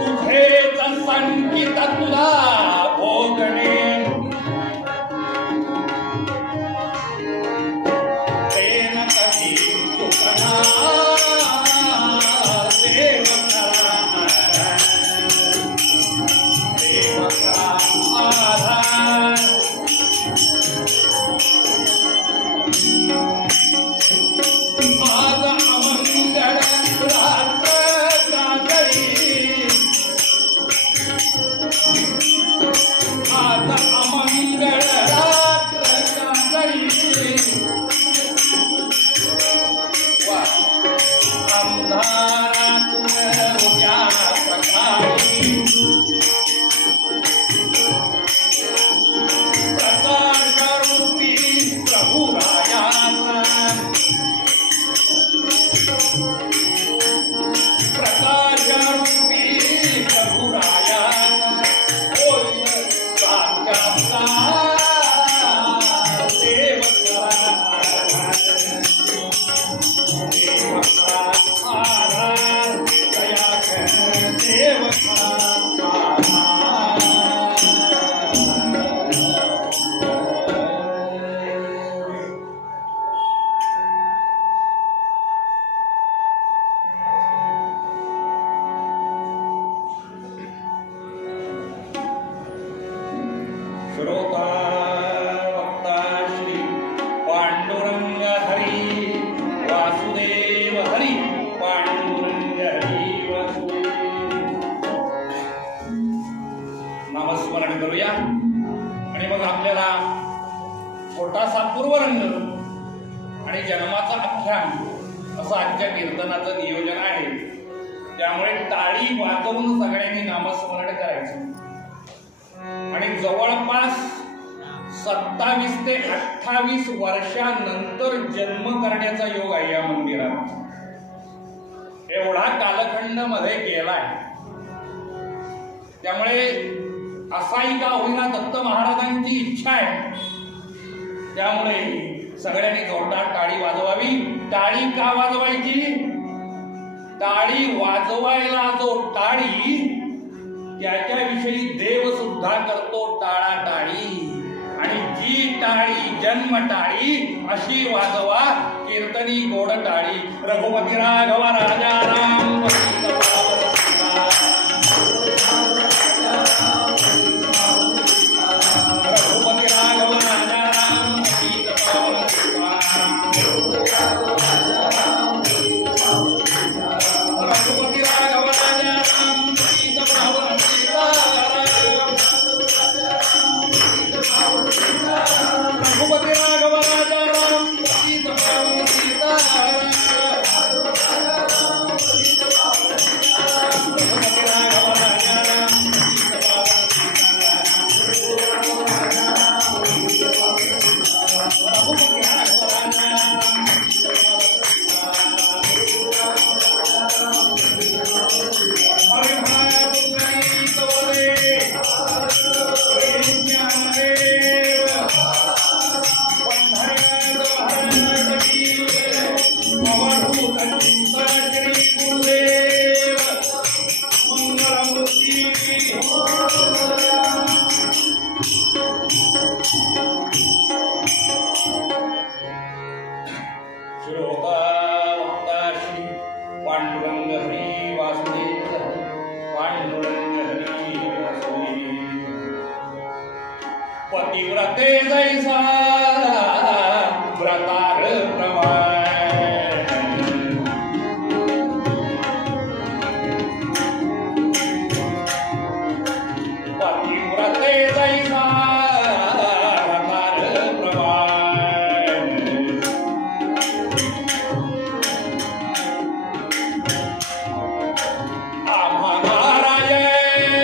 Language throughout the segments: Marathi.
तुझेच संकित तुला भोगणे तेन कधी चुकना छोटासा पूर्वरंग आणि जन्माचा आख्यान असं आजच्या कीर्तनाचं नियोजन आहे. त्यामुळे टाळी वाजवून सगळ्यांनी नामस्मरण करायचं आणि जवळपास 27 ते 28 वर्षानंतर जन्म करण्याचा योग आहे या मंदिरात. एवढा कालखंड मध्ये गेलाय. त्यामुळे असाही का होईना दत्त महाराजांची इच्छा आहे. त्यामुळे सगळ्यांनी जोरदार टाळी वाजवावी. टाळी का वाजवायची? टाळी वाजवायला जो टाळी त्याच्याविषयी देव सुद्धा करतो टाळा टाळी. आणि जी टाळी जन्म टाळी अशी वाजवा कीर्तनी गोड टाळी. रघुपती राघव राजा राम पतिव्रते जैसा व्रतार प्रमाण पतिव्रते जैसा व्रतार प्रमाण आम्हा नारायण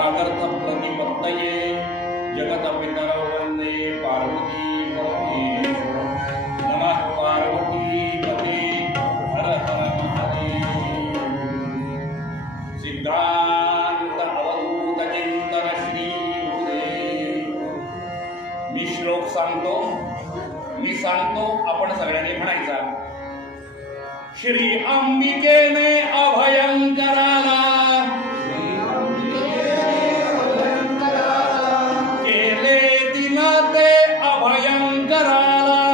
वागर्थ प्रतिपत्तये जगत पितरौ वन्दे पार्वती परमेश्वरौ नमः पार्वती पते हर हर महादेव सिद्धांत अवधूत चिंतन श्री गुरुदेव मी श्लोक सांगतो आपण सगळ्यांनी म्हणायचा श्री अंबिकेने अभयंकराला केले दिन ते अभयंकराला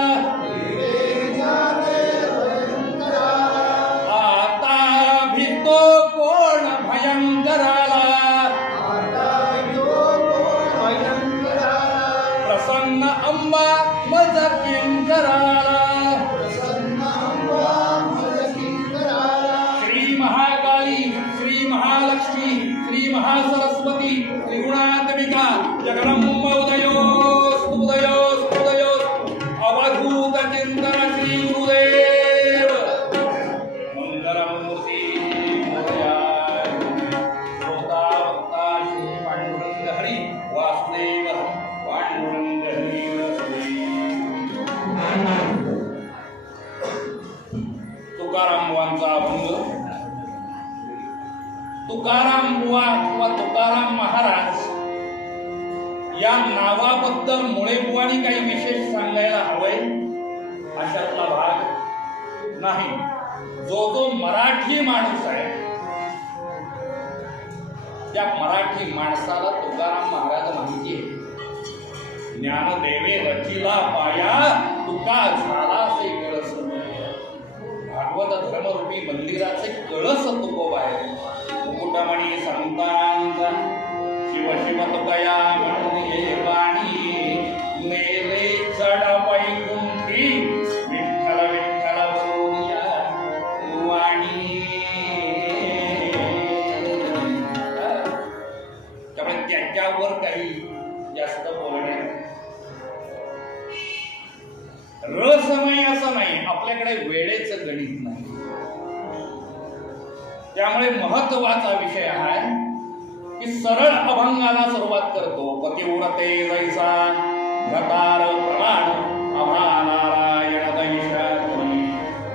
आता भितो कोण भयंकराला प्रसन्न अंबा मज किंकराला श्री महासरस्वती त्रिगुणात्मिका जगदंब उदयो अवधूत चिंतन श्री गुरुदेव मंगलमूर्ती मोरयाय श्रोता वक्ता श्री पांडुरंग हरी वासुदेव पांडुरंग हरी तुकाराम बुवांचा अभंग तुकाराम बुवा किंवा तुकाराम महाराज या नावाबद्दल मुळे बुवानी काही विशेष सांगायला हवंय अशातला भाग नाही। जो मराठी माणूस आहे त्या मराठी माणसाला तुकाराम महाराज माहिती आहे। ज्ञानदेवे रचिला पाया तुका झाला से कळस भागवत धर्मरूपी मंदिराचे कळस तुकोबा आहे। मुकुटमणी संतांचा शिव शिव तुकया म्हणून हे वाणी मेले चढ वैकुंठी विठ्ठल विठ्ठल बोलिया वाणी। त्यामुळे त्याच्यावर काही जास्त बोलणे रसमय असं नाही, आपल्याकडे वेळेचं गणित नाही। त्यामुळे महत्वाचा विषय आहे की सरळ अभंगाला सुरुवात करतो। पतिव्रते जैसा भ्रतार प्रमाण अभा नारायण दैशा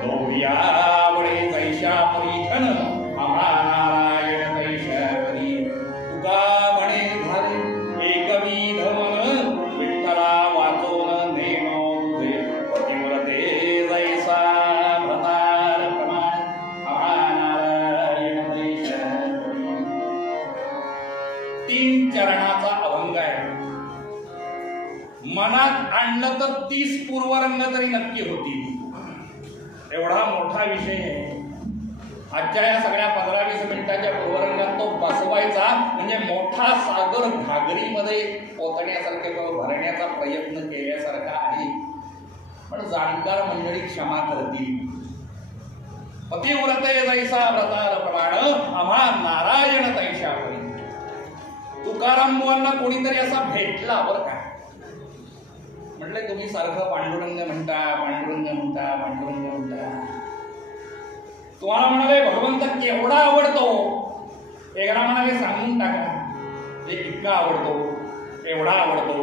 लोभियावळे जैशा परिघन अभा नारायण दैशा तुका म्हणे झाले एकविध मन विठ्ठला वाचून नेनो तुझे। पतिव्रते जैसा भ्रतार प्रमाण तीन चरणाचा अभंग आहे। मनात आणलं तर 30 पूर्वरंग तरी नक्की होतील, एवढा मोठा विषय आहे। आजच्या या सगळ्या 15-20 मिनिटाच्या पूर्वरंगात तो बसवायचा म्हणजे मोठा सागर घागरीमध्ये पोतण्यासारखे भरण्याचा प्रयत्न केल्यासारखा आहे। पण जाणकार मंडळी क्षमा करतील। पतिव्रते जैसा व्रतार प्रमाण आम्हा नारायण तैशा परी। तुकाराम बुवांना कोणीतरी असा भेटला बरं का, म्हटले तुम्ही सारखं पांडुरंग म्हणता पांडुरंग म्हणता पांडुरंग म्हणता, तुम्हाला म्हणाले भगवंत केवढा आवडतो, एकदा म्हणाले सांगून टाका ते इतका आवडतो एवढा आवडतो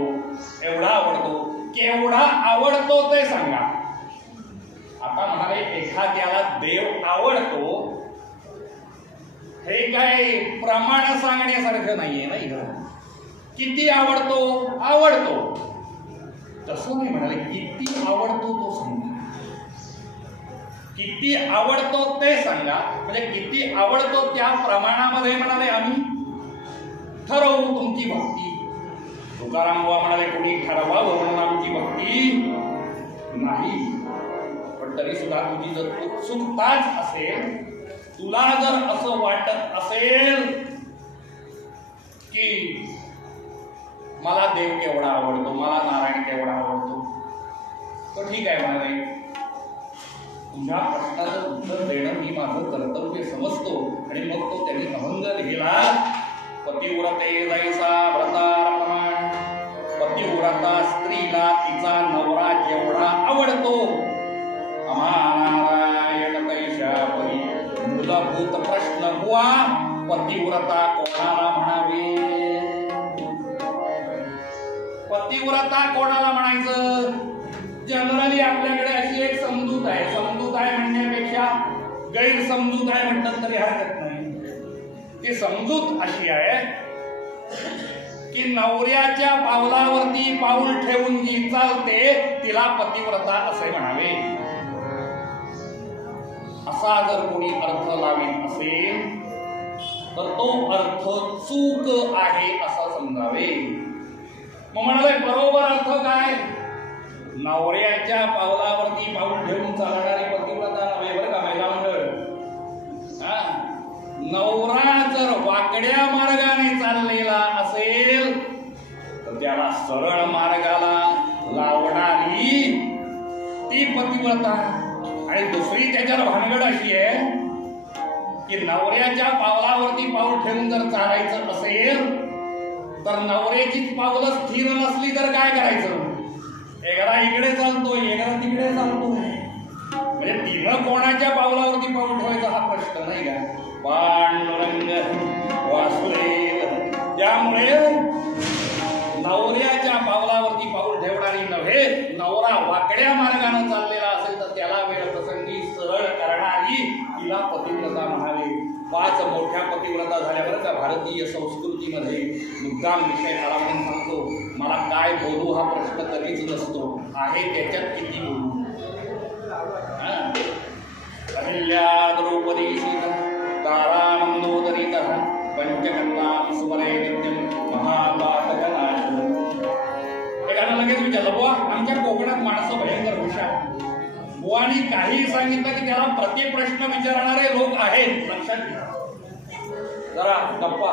एवढा आवडतो, केवढा आवडतो ते सांगा। आता म्हणाले एखाद्याला देव आवडतो हे काय प्रमाण सांगण्यासारखं नाहीये नाही का। किती आवडतो आवडतो तसं नाही म्हणाले, किती आवडतो तो सांगा। किती आवडतो ते सांगा म्हणजे किती आवडतो त्या प्रमाणामध्ये म्हणाले आम्ही ठरवू तुमची भक्ती। तुकाराम बुवा म्हणाले कोणी ठरवावं म्हणून आमची भक्ती नाही, पण तरी सुद्धा तुझी जर उत्सुकताच असेल, तुला जर असं वाटत असेल की मला देव केवढा आवडतो, मला नारायण केवढा आवडतो, तर ठीक आहे म्हणाले, तुझ्या प्रश्नाचं उत्तर देणं मी माझं कर्तव्य समजतो। आणि मग तो त्यांनी अभंग लिहिला। पतिव्रते जैसा व्रतार प्रमाण, पतिव्रता स्त्रीला तिचा नवरा जेवढा आवडतो आम्हा नारायण तैशा परी। मूलभूत प्रश्न बुवा पतिव्रता कोणाला म्हणावी? पतिव्रता कोणाला म्हणायचं? जनरली आपल्याकडे अशी एक समजूत आहे. समजूत आहे म्हणण्यापेक्षा गैरसमजूत आहे म्हटलं तरी हरकत नाही. ती समजूत अशी आहे की नवऱ्याच्या पावलावरती पाऊल ठेवून जी चालते तिला पतिव्रता असे म्हणावे. असा जर कोणी अर्थ लावीत असेल तर तो अर्थ चूक आहे असं समजावे. मग म्हणाले बरोबर अर्थ काय? नवऱ्याच्या पावलावरती पाऊल ठेवून चालणारी पतिव्रता नव्हे बरं का महिला मंडळ. नवरा जर वाकड्या मार्गाने चाललेला असेल तर त्याला सरळ मार्गाला लावणारी ती पतिव्रता. आणि दुसरी त्याच्यावर भानगड अशी आहे की नवऱ्याच्या पावलावरती पाऊल ठेवून जर चालायचं असेल तर नवऱ्याचीच पावलं स्थिर नसली तर काय करायचं? एखादा इकडे चालतोय, एखादा तिकडे चालतोय, म्हणजे तिनं कोणाच्या पावलावरती पाऊल ठेवायचा हा प्रश्न नाही का? पांडुरंग वासुदेव. त्यामुळे नवऱ्याच्या पावलावरती पाऊल ठेवणारी नव्हे, नवरा वाकड्या मार्गाने चाललेला असेल तर त्याला वेळ प्रसंगी सरळ करणारी तिला पतिव्रता म्हणावे. 5 मोठ्या पतिव्रता झाल्या बरं का भारतीय संस्कृतीमध्ये. मुद्दाम विषय आला म्हणून सांगतो. मला काय बोलू हा प्रश्न कधीच नसतो. आहे त्याच्यात किती बोलू. अहिल्या द्रौपदी सीता तारा मंदोदरीतः पंचकन्यां स्मरे नित्यं महापातकनाशनं. एकानं लगेच विचारलं, बुवा आमच्या कोकणात माणसं भयंकर हुशार. बुवानी काही सांगितलं की त्याला प्रतिप्रश्न विचारणारे लोक आहेत. लक्षात घ्या जरा गप्पा.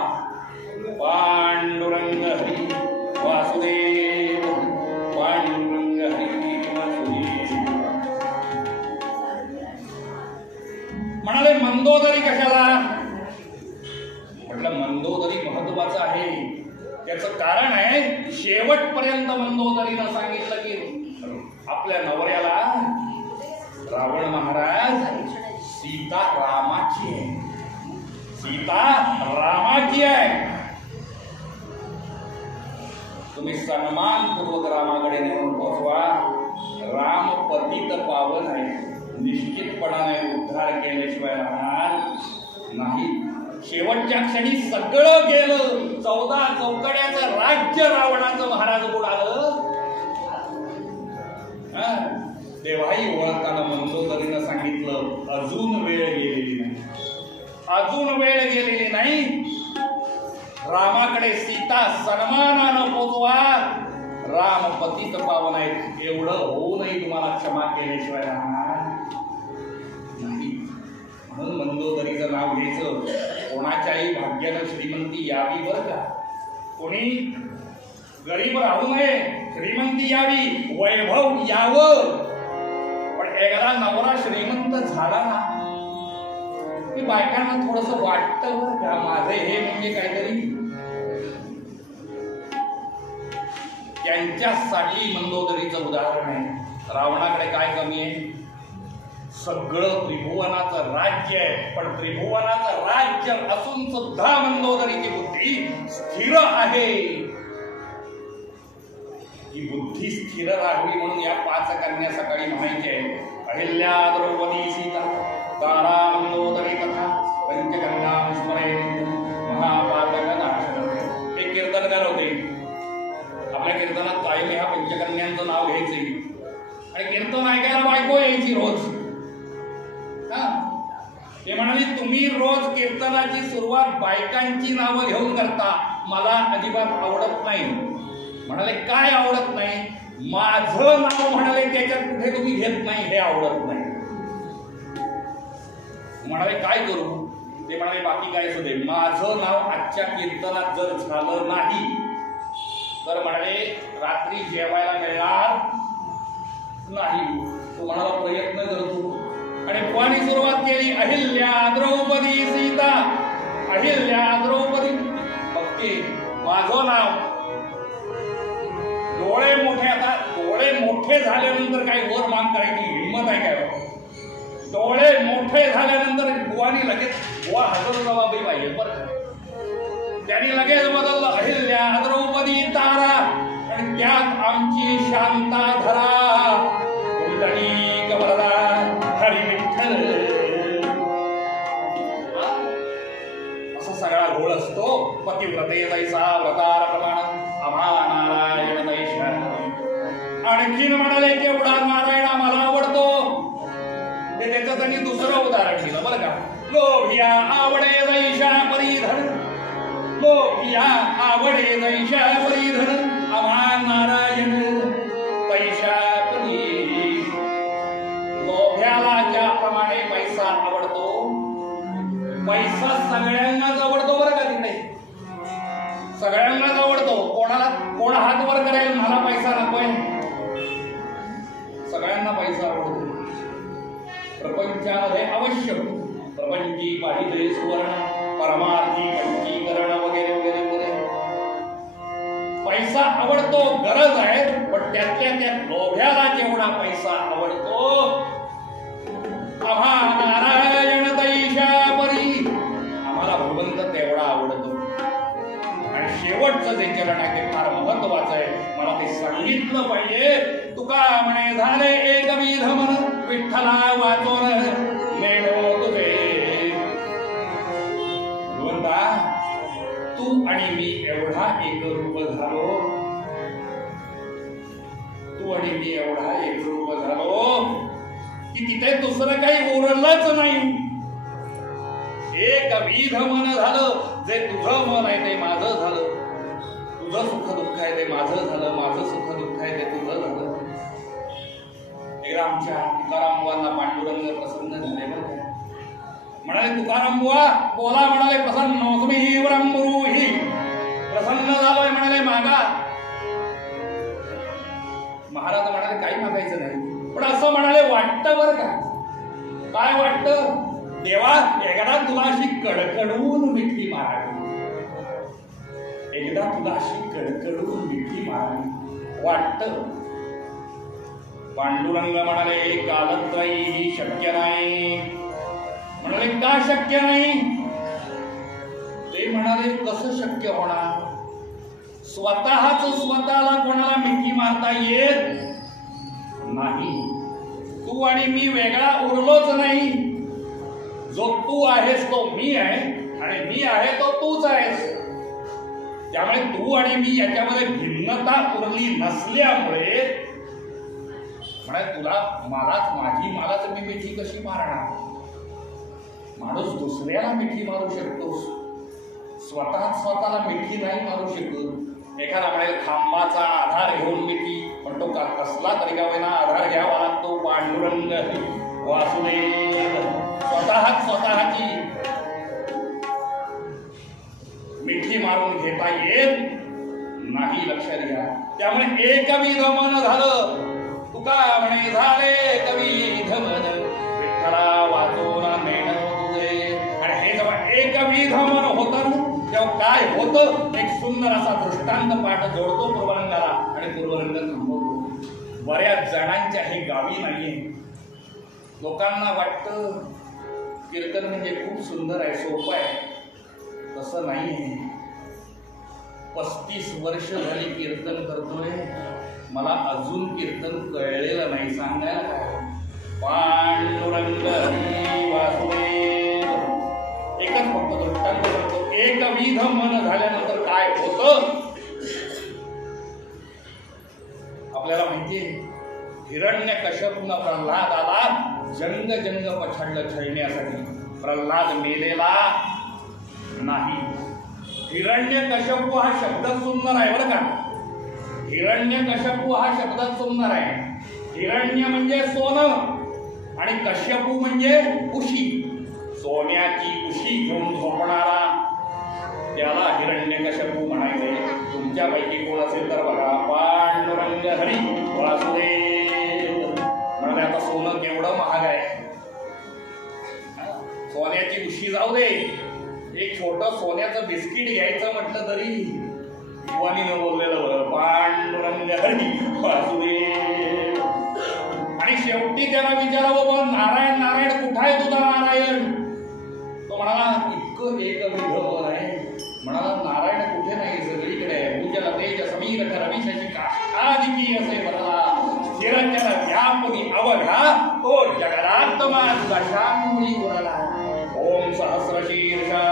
पांडुरंग हरी वासुदेव, पांडुरंग हरी वासुदेव. म्हणाले मंदोदरी कशाला? म्हटलं मंदोदरी महत्वाचं आहे. त्याचं कारण आहे शेवटपर्यंत मंदोदरीनं सांगितलं की आपल्या नवऱ्याला रावण महाराज सीता रामाची आहे. सीता रामाची आहे. तुम्ही सन्मानपूर्वक रामाकडे नेऊन पोहोचवा. राम पतित पावन आहे. निश्चितपणाने उद्धार केल्याशिवाय राहणार नाही. शेवटच्या क्षणी सगळं गेलं. 14 चौकड्याचं राज्य रावणाचं महाराज बुडालं. तेव्हाही ओळखताना मंदोदरीनं सांगितलं अजून वेळ गेलेली नाही. अजून वेळ गेलेली नाही. रामाकडे सीता सन्मानानं पोचवा. राम पतित पावन आहेत. एवढं होऊनही तुम्हाला क्षमा केल्याशिवाय राहणार नाही. म्हणून मंदोदरीचं नाव घ्यायचं. कोणाच्याही भाग्यानं श्रीमंती यावी बरं का. कोणी गरीब राहू नये, श्रीमंती यावी, वैभव यावं. पण एकदा नवरा श्रीमंत झाला ना की बायकांना थोडस वाटतं बरं का माझं हे म्हणजे काहीतरी. त्यांच्यासाठी मंदोदरीचं उदाहरण आहे. रावणाकडे काय कमी आहे? सगळं त्रिभुवनाचं राज्य आहे. पण त्रिभुवनाचं राज्य असून सुद्धा मंदोदरीची बुद्धी स्थिर आहे. ही बुद्धी स्थिर राहावी म्हणून या 5 कन्या सकाळी म्हणायच्या आहेत. अहिल्या द्रौपदी सीता तारा मंदोदरी तथा पंचकन्यां स्मरे महापातकनाशनं. एक कीर्तनकार होते. आपल्या कीर्तनात कायम ह्या पंचकन्यांचं नाव घ्यायचे आणि कीर्तन ऐकायला बायको यायची रोज. ते म्हणाले तुम्ही रोज कीर्तनाची सुरुवात बायकांची नावं घेऊन करता. मला अजिबात आवडत नाही. म्हणाले काय आवडत नाही? माझं नाव म्हणाले त्याच्यात कुठे तुम्ही घेत नाही हे आवडत नाही. म्हणाले काय करू? ते म्हणाले बाकी काय असू दे, माझं नाव आजच्या कीर्तनात जर झालं नाही तर म्हणाले रात्री जेवायला मिळणार नाही. तो म्हणाला प्रयत्न करतो आणि बुवानी सुरुवात केली. अहिल्या द्रौपदी सीता, अहिल्या द्रौपदी. बघते माझं नाव. डोळे मोठे. आता डोळे मोठे झाल्यानंतर काही वर मान करायची हिंमत आहे काय? डोळे मोठे झाल्यानंतर बुवानी लगेच बुवा हजर जबाबी पाहिजे बरं. असा सगळा घोळ असतो. पतिव्रते जैसा व्रतार प्रमाण आम्हा नारायण दैशा. आणखीन म्हणाले केवढा नारायण आम्हाला आवडतो ते त्याचं त्यांनी दुसरं उदाहरण दिलं बरं का. लोभिया आवडे दैशा परिधन, लोभिया आवडे दैशा परिधन आम्हा नारायण पैशा परी. लोभ्याला ज्याप्रमाणे पैसा आवडतो, पैसा सगळ्यांनाच आवडतो बरं का. तिकडे सगळ्यांनाच आवडतो. कोण हात वर करेल मला पैसा नकोय, सगळ्यांना पैसा आवडतो. प्रपंचामध्ये अवश्य प्रपंची पाहिजे सुवर्ण, परमार्थी पंचीकरण वगैरे वगैरे वगैरे. पैसा आवडतो, गरज आहे, पण त्यातल्या त्यात लोभ्याला जेवढा पैसा आवडतो आम्हा नारायण दैशा परी, आम्हाला भगवंत तेवढा आवडतो. आणि शेवटचं जे चरण आहे ते फार महत्वाचं आहे, मला ते सांगितलं पाहिजे. तुका म्हणे झाले एकविध मन, विठ्ठला वाचोन नेणो तुझे. भगवंता तू आणि मी एवढा एकरूप झालो, तू आणि मी एवढा एकरूप झालो की तिथे दुसरं काही उरलंच नाही. एकविध मन झालं. जे तुझं मन आहे ते माझं झालं, तुझं सुख दुःख आहे ते माझं झालं, माझं सुख दुःख आहे ते तुझं झालं. एकदा आमच्या तुकाराम बुवांना पांडुरंग प्रसन्न झाले बरं का. म्हणाले तुकाराम बुवा बोला. म्हणाले प्रसन्नोस्मी ब्रह्मरूही. प्रसन्न झालोय म्हणाले मागा. महाराज म्हणाले काही मागायचं नाही, पण असं म्हणाले वाटतं बरं का. काय वाटतं? देवा एकदा तुला अशी कडकडून मिठी मारावी, एकदा तुला अशी कडकडून मिठी मारावी वाटतं. पांडुरंग म्हणाले कालत्रयी ही शक्य नाही. म्हणाले का शक्य नाही? ते म्हणाले कसं शक्य होणार? स्वतःच स्वतःला कोणाला मिठी मारता येत नाही. तू आणि मी वेगळा उरलोच नाही. जो तू आहेस तो मी आहे आणि मी आहे तो तूच आहेस. त्यामुळे तू आणि मी याच्यामध्ये भिन्नता उरली नसल्यामुळे म्हणाले तुला मलाच मी मिठी कशी मारणार? माणूस दुसऱ्याला मिठी मारू शकतो, स्वतःला मिठी नाही मारू शकत. एखादा म्हणाल खांबाचा आधार घेऊन मिठी, पण तो कसला तरी का होईना आधार घ्यावा लागतो. पांडुरंग वासुदेव स्वतःची मिठी मारून घेता येत नाही, लक्षात घ्या. त्यामुळे एकविध मन झालं. तुका म्हणे झाले एकविध मन, विठ्ठला वाचून नेण तुझे. आणि हे जेव्हा एकविध मन होतं तेव्हा काय होतं? एक सुंदर असा दृष्टांत पाठ जोडतो पूर्वरंगाला आणि पूर्वरंग थांबवतो. बऱ्याच जणांच्या हे गावी नाहीये. लोकांना वाटतं कीर्तन म्हणजे खूप सुंदर आहे, सोपं आहे. तसं नाहीये. 35 वर्ष झाली कीर्तन करतोय, मला अजून कीर्तन कळलेलं नाही. सांगायला काय? पांडुरंग हरी वासुदेव. एकच फक्त दृष्टांत करतो. एकविध मन झाल्यानंतर काय होतं आपल्याला माहितीये. हिरण्यकश्यपूने प्रल्हादाला जंग पछाडलं छळण्यासाठी. प्रल्हाद मेलेला नाही. हिरण्यकश्यपू हा शब्द सुंदर आहे बरं का. हिरण्यकश्यपू हा शब्द सुंदर आहे. हिरण्य म्हणजे सोनं आणि कश्यपू म्हणजे उशी. सोन्याची उशी घेऊन झोपणारा त्याला हिरण्यकश्यपू म्हणायचे. तुमच्यापैकी कोण असेल तर बघा. पांडुरंग हरी वासुदेव. म्हणाले आता सोनं केवढं महाग आहे. सोन्याची उशी जाऊ दे, एक छोटं सोन्याचं बिस्किट घ्यायचं म्हटलं तरी युवानीनं बोललेलं बरं. पांडुरंग हरी वासुदेव. आणि शेवटी त्याला विचारावं नारायण नारायण कुठं आहे तुझा नारायण? तो म्हणाला इतकं एकविध मन आहे. म्हणाला नारायण कुठे नाही, सगळीकडे आहे. भूजल तेज समीर रवी शशी काष्ठादिकी असे म्हणला. स्थिरचर व्यापुनी अवघा तो जगदात्मा तुझा शांमुळी उरला. ओम सहस्र शीर्षा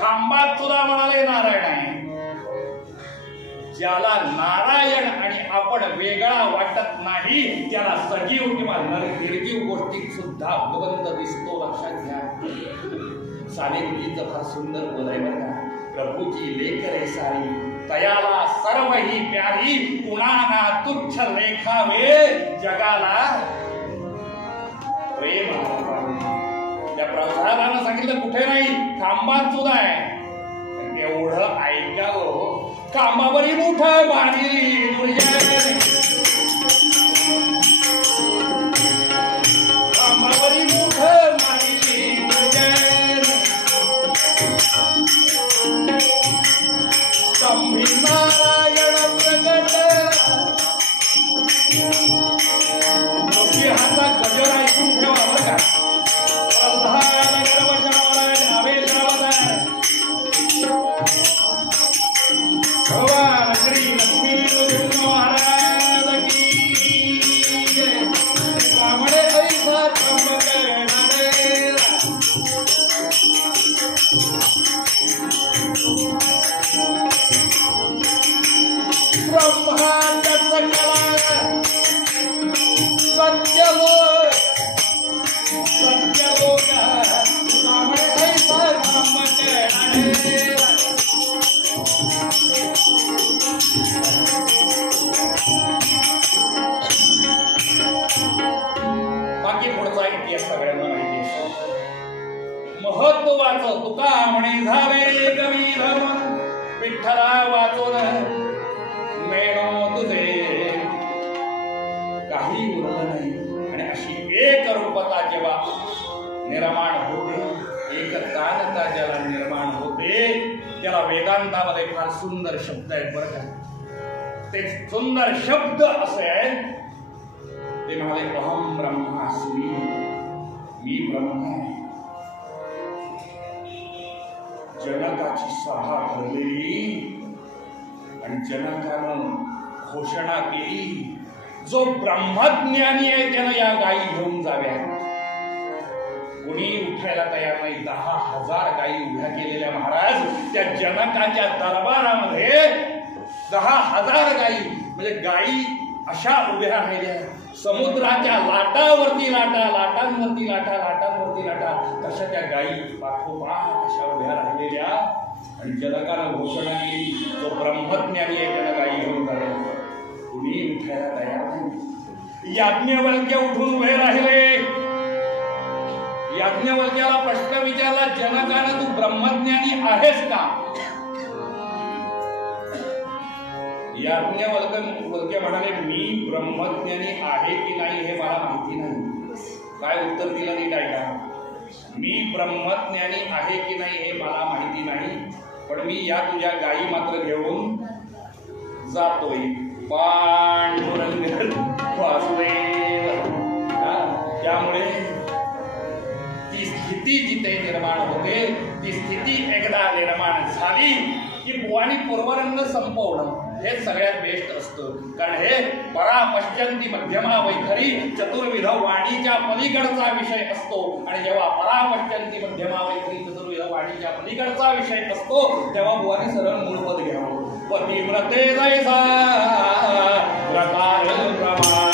खांबात सुद्धा म्हणाले नारायण आहे. ज्याला नारायण आणि आपण वेगळा वाटत नाही त्याला सजीव किंवा निर्जीव गोष्टीत सुद्धा भगवंत दिसतो. लक्षात घ्या. सानेगुरुजींचं फार सुंदर बोलाय बरं का. प्रभूची लेख रे सारी तयाला सर्व ही प्यारी कुणाना तुच्छ लेखावे जगाला प्रेम. त्या प्रसादानं सांगितलं कुठे नाही खांबात सुद्धा आहे. एवढं ऐकावं. खांबावरी मोठं बांधली खांबावरी मोठं बांधली स्तंभी नारायण प्रगट हातात गजर ऐकून ठेवा बरं का. भगवान श्री लक्ष्मी महाराज की कामडे ऐसा ब्रह्मांडाचं कला सत्यलोक कामडे ऐसा बाकी पुढचा इतिहास सगळ्यांना माहिती आहे. महत्वाचं तुका म्हणे झावे कबीर विठ्ठला वाचून मेणो तुझे काही उरलं नाही. आणि अशी एक रूपता जेव्हा निर्माण होते, एक तानता ज्याला निर्माण होते त्याला वेदांतामध्ये फार सुंदर शब्द आहेत बरं का. ते सुंदर शब्द असे आहेत. ते म्हणाले अहम ब्रह्मास्मी, मी ब्रह्म आहे. जनकाची सभा भरलेली आणि जनकानं घोषणा केली जो ब्रह्मज्ञानी आहे त्यानं या गायी घेऊन जाव्या. कोणी उठायला तयार नाही. 10,000 गायी उभ्या केलेल्या महाराज त्या जनकाच्या दरबारामध्ये 10,000 गायी म्हणजे गायी अशा उभ्या राहिल्या. समुद्राच्या लाटांवरती लाटा, लाटांवरती लाटा, लाटांवरती लाटा तशा त्या गायी पाठोपाठ अशा उभ्या राहिलेल्या. आणि जनकानं घोषणा केली जो ब्रह्मज्ञानी आहे त्याला गायी घेऊन जावे. कुणी उठायला तयार नाही. याज्ञवल्क्य उठून उभे राहिले. याज्ञवल्क्याला प्रश्न विचारला जनकानं तू ब्रह्मज्ञानी आहेस का. याज्ञवल्क्य म्हणाले मी ब्रह्मज्ञानी आहे की नाही हे मला माहिती नाही. काय उत्तर दिलं नीट ऐका. मी ब्रह्मज्ञानी आहे की नाही हे मला माहिती नाही, पण मी या तुझ्या गायी मात्र घेऊन जातोय. पांडुरंग वासुदेव. त्यामुळे ती स्थिती जिथे निर्माण होते ती स्थिती एकदा निर्माण झाली की बुवानी पूर्वरंग संपवणं हे सगळ्यात बेस्ट असतं. कारण हे परा पश्चंती मध्यमा वैखरी चतुर्विध वाणीच्या पलीकडचा विषय असतो. आणि जेव्हा परा पश्चंती मध्यमा वैखरी चतुर्विध वाणीच्या पलीकडचा विषय असतो तेव्हा बुवानी सरळ मूळपद घ्यावं. पतिव्रते जैसा प्रकार प्रमाण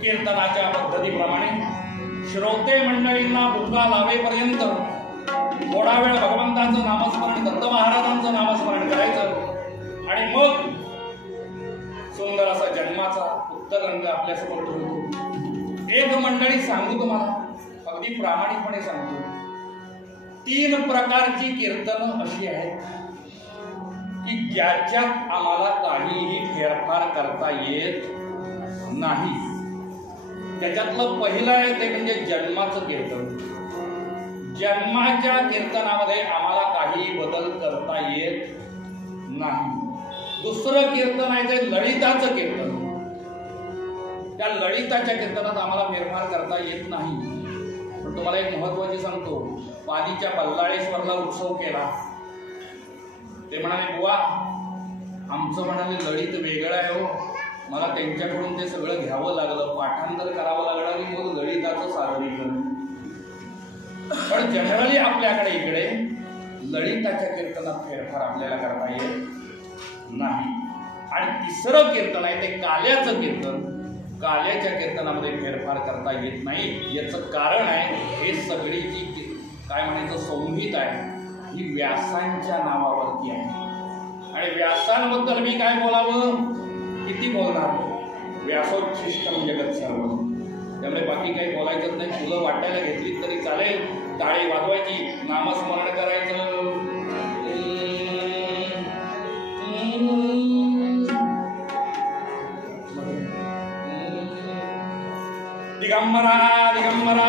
कीर्तनाच्या पद्धतीप्रमाणे श्रोते मंडळींना भुका लावेपर्यंत थोडा वेळ भगवंतांचं नामस्मरण, दत्त महाराजांचं नामस्मरण करायचं आणि मग सुंदर असा जन्माचा उत्तर रंग आपल्यासमोर ठेवतो. एक मंडळी सांगू तुम्हाला, अगदी प्रामाणिकपणे सांगतो, 3 प्रकारची कीर्तन अशी आहेत की ज्याच्यात आम्हाला काहीही फेरफार करता येत नाही. त्याच्यातलं पहिलं आहे ते म्हणजे जन्माचं कीर्तन. जन्माच्या कीर्तनामध्ये आम्हाला काही बदल करता येत नाही. दुसरं कीर्तन आहे ते ललिताचं कीर्तन. त्या ललिताच्या कीर्तनात आम्हाला फेरफार करता येत नाही. पण तुम्हाला एक महत्वाची सांगतो, पालीच्या बल्लाळेश्वरला उत्सव केला. ते म्हणाले, बुवा आमचं म्हणाले ललित वेगळं आहे हो, मला त्यांच्याकडून ते सगळं घ्यावं लागलं, पाठांतर करावं लागलं आणि मग ललिताचं सादरीकरण. पण जनरली आपल्याकडे इकडे ललिताच्या कीर्तनात फेरफार आपल्याला करता येत नाही. आणि तिसरं कीर्तन आहे ते काल्याचं कीर्तन. काल्याच्या कीर्तनामध्ये फेरफार करता येत नाही. याचं कारण आहे, हे सगळी जी काय म्हणायचं संहिता आहे ही व्यासांच्या नावावरती आहे. आणि व्यासांबद्दल मी काय बोलावं, किती बोलणार, व्यासोच्छिष्टम जगत सर्व. त्यामुळे बाकी काही बोलायचं नाही. फुलं वाटायला घेतली तरी चालेल, टाळी वाजवायची, नामस्मरण करायचं. दिगंबरा दिगंबरा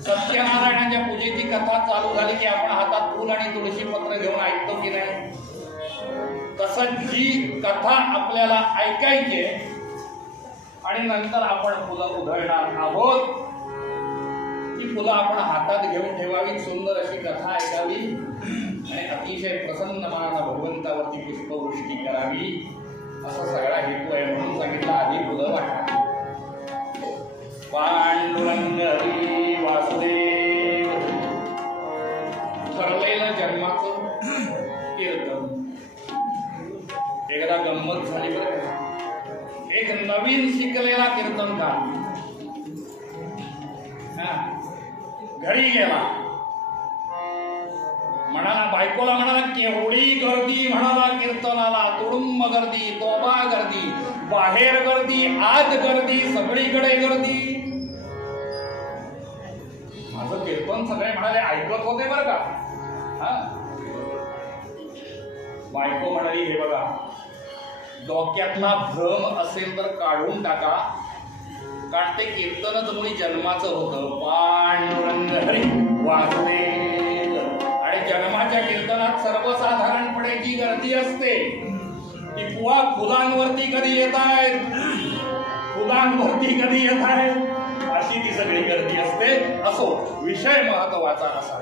सत्यनारायणाच्या पूजेची कथा चालू झाली की आपण हातात फूल आणि तुळशी पत्र घेऊन ऐकतो की नाही? तसं जी कथा आपल्याला ऐकायची आणि नंतर आपण फुलं उधळणार आहोत ती फुलं आपण हातात घेऊन ठेवावी, सुंदर अशी कथा ऐकावी आणि अतिशय प्रसन्न मनानं भगवंतावरती पुष्पवृष्टी करावी, असा सगळा हेतू आहे. म्हणून सांगितलं आधी फुलं वाटा. पांडुरंग हरी वासुदेव. ठरलेलं जन्माचं कीर्तन. एकदा गंमत झाली बरं. एक नवीन शिकलेला कीर्तनकार घरी गेला, म्हणाला, बायकोला म्हणाला, केवढी गर्दी म्हणाला कीर्तनाला, तुडुंब गर्दी, तोबा गर्दी, बाहेर गर्दी, आत गर्दी, सगळीकडे गर्दी. माझं कीर्तन सगळे म्हणाले ऐकत होते बरं का. बायको म्हणाली, हे बघा, डोक्यातला भ्रम असेल तर काढून टाका, कारण ते कीर्तनच मुळी जन्माचं होतं. पांडुरंग हरी वासुदेव. आणि जन्माच्या कीर्तनात सर्वसाधारणपणे जी गर्दी असते ती फुलांवरती कधी येत आहेत, फुलांवरती कधी येत आहेत, अशी ती सगळी गर्दी असते. असो, विषय महत्वाचा असा.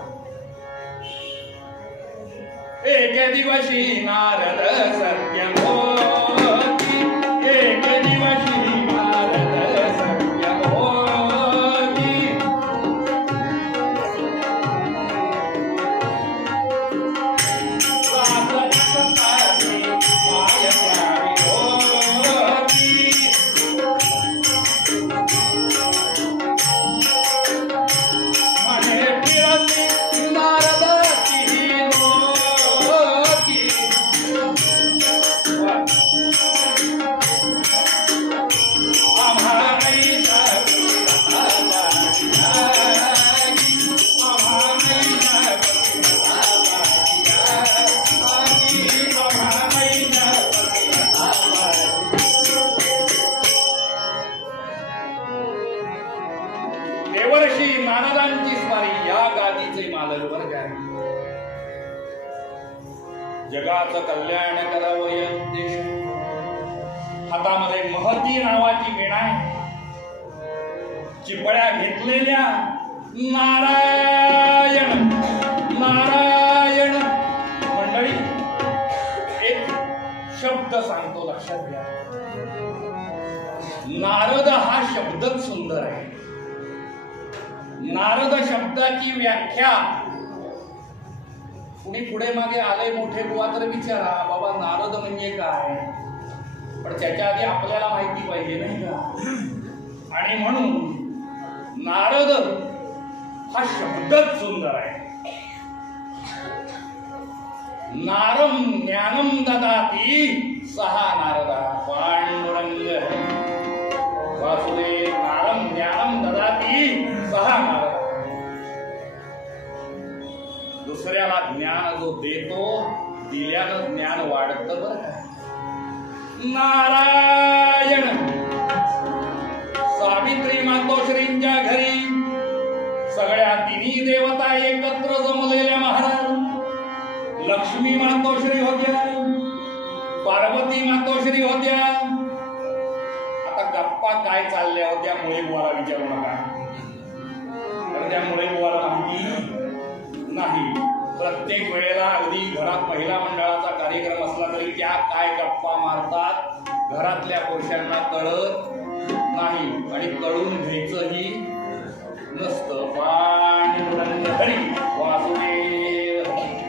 एके दिवशी नारद सत्यमोती, एके दिवशी नारद सत्यमोती, राजसंतांनी मायेच्या विरोधी, म्हणे फिरती नारदाची लोकी. देवर्षी नारदांची स्वारी या गादीचे मालक वर्ग आहे. जगाचं कल्याण करावं या उद्देश. हातामध्ये महती नावाची वीणा आहे. चिपळ्या घेतलेल्या नारायण नारायण. मंडळी, एक शब्द सांगतो, लक्षात घ्या. नारद हा शब्दच सुंदर आहे. नारद शब्दाची व्याख्या कुणी पुढे मागे आले मोठे बुवा तर विचारा, बाबा नारद म्हणजे काय, पण त्याच्या आधी आपल्याला माहिती पाहिजे नाही का. आणि म्हणून नारद हा शब्दच सुंदर आहे. नारम ज्ञानम ददाती सहा नारदा. पांडुरंग वासुदेव. नारम ज्ञानम ददाती सहा नारदा. दुसऱ्याला ज्ञान जो देतो, दिल्यानं ज्ञान वाढतं बरं का. नारायण. सावित्री मातोश्रींच्या घरी सगळ्या तिन्ही देवता एकत्र जमलेल्या महाराज. लक्ष्मी मातोश्री होत्या, पार्वती मातोश्री होत्या. आता गप्पा काय चालल्या होत्या मुळे बुवाला विचारू नका, तर त्या मुळे बुवाला माहिती नाही. प्रत्येक वेळेला अगदी घरात महिला मंडळाचा कार्यक्रम असला तरी त्या काय गप्पा मारतात घरातल्या पुरुषांना कळत नाही आणि कळून घ्यायचंही नसतं. पांडुरंग हरी वासुदेव.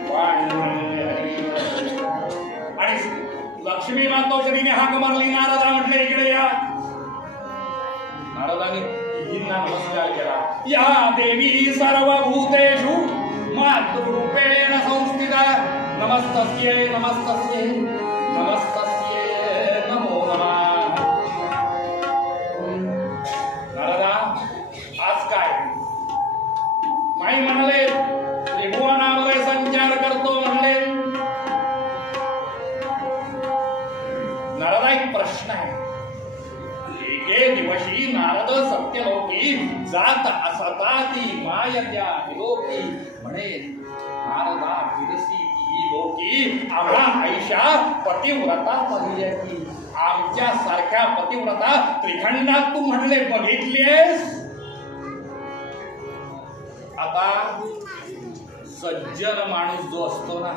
पांडुरंग हरी. आणि लक्ष्मी मातोश्रीने हाक मारली, नारदा म्हटले इकडे या. नारदाने तिघींना नमस्कार केला. या देवी सर्वभूतेषु मातृरूपेण संस्थिता. नमस्तस्यै नमस्तस्यै नमस्तस्यै नमो नमः. नारदा, आज काय माई म्हणले, त्रिभुवनामध्ये संचार करतो म्हणले. नारदा, एक प्रश्न आहे. एके दिवशी नारद सत्यलोकी जात असता ती मायत्या लोकी. म्हणे, नारदा फिरसी की लोकी आम्हा आईशा पतिव्रता पाहिल्या की. आमच्या सारख्या पतिव्रता त्रिखंडात तू म्हणले बघितलीस. आता सज्जन माणूस जो असतो ना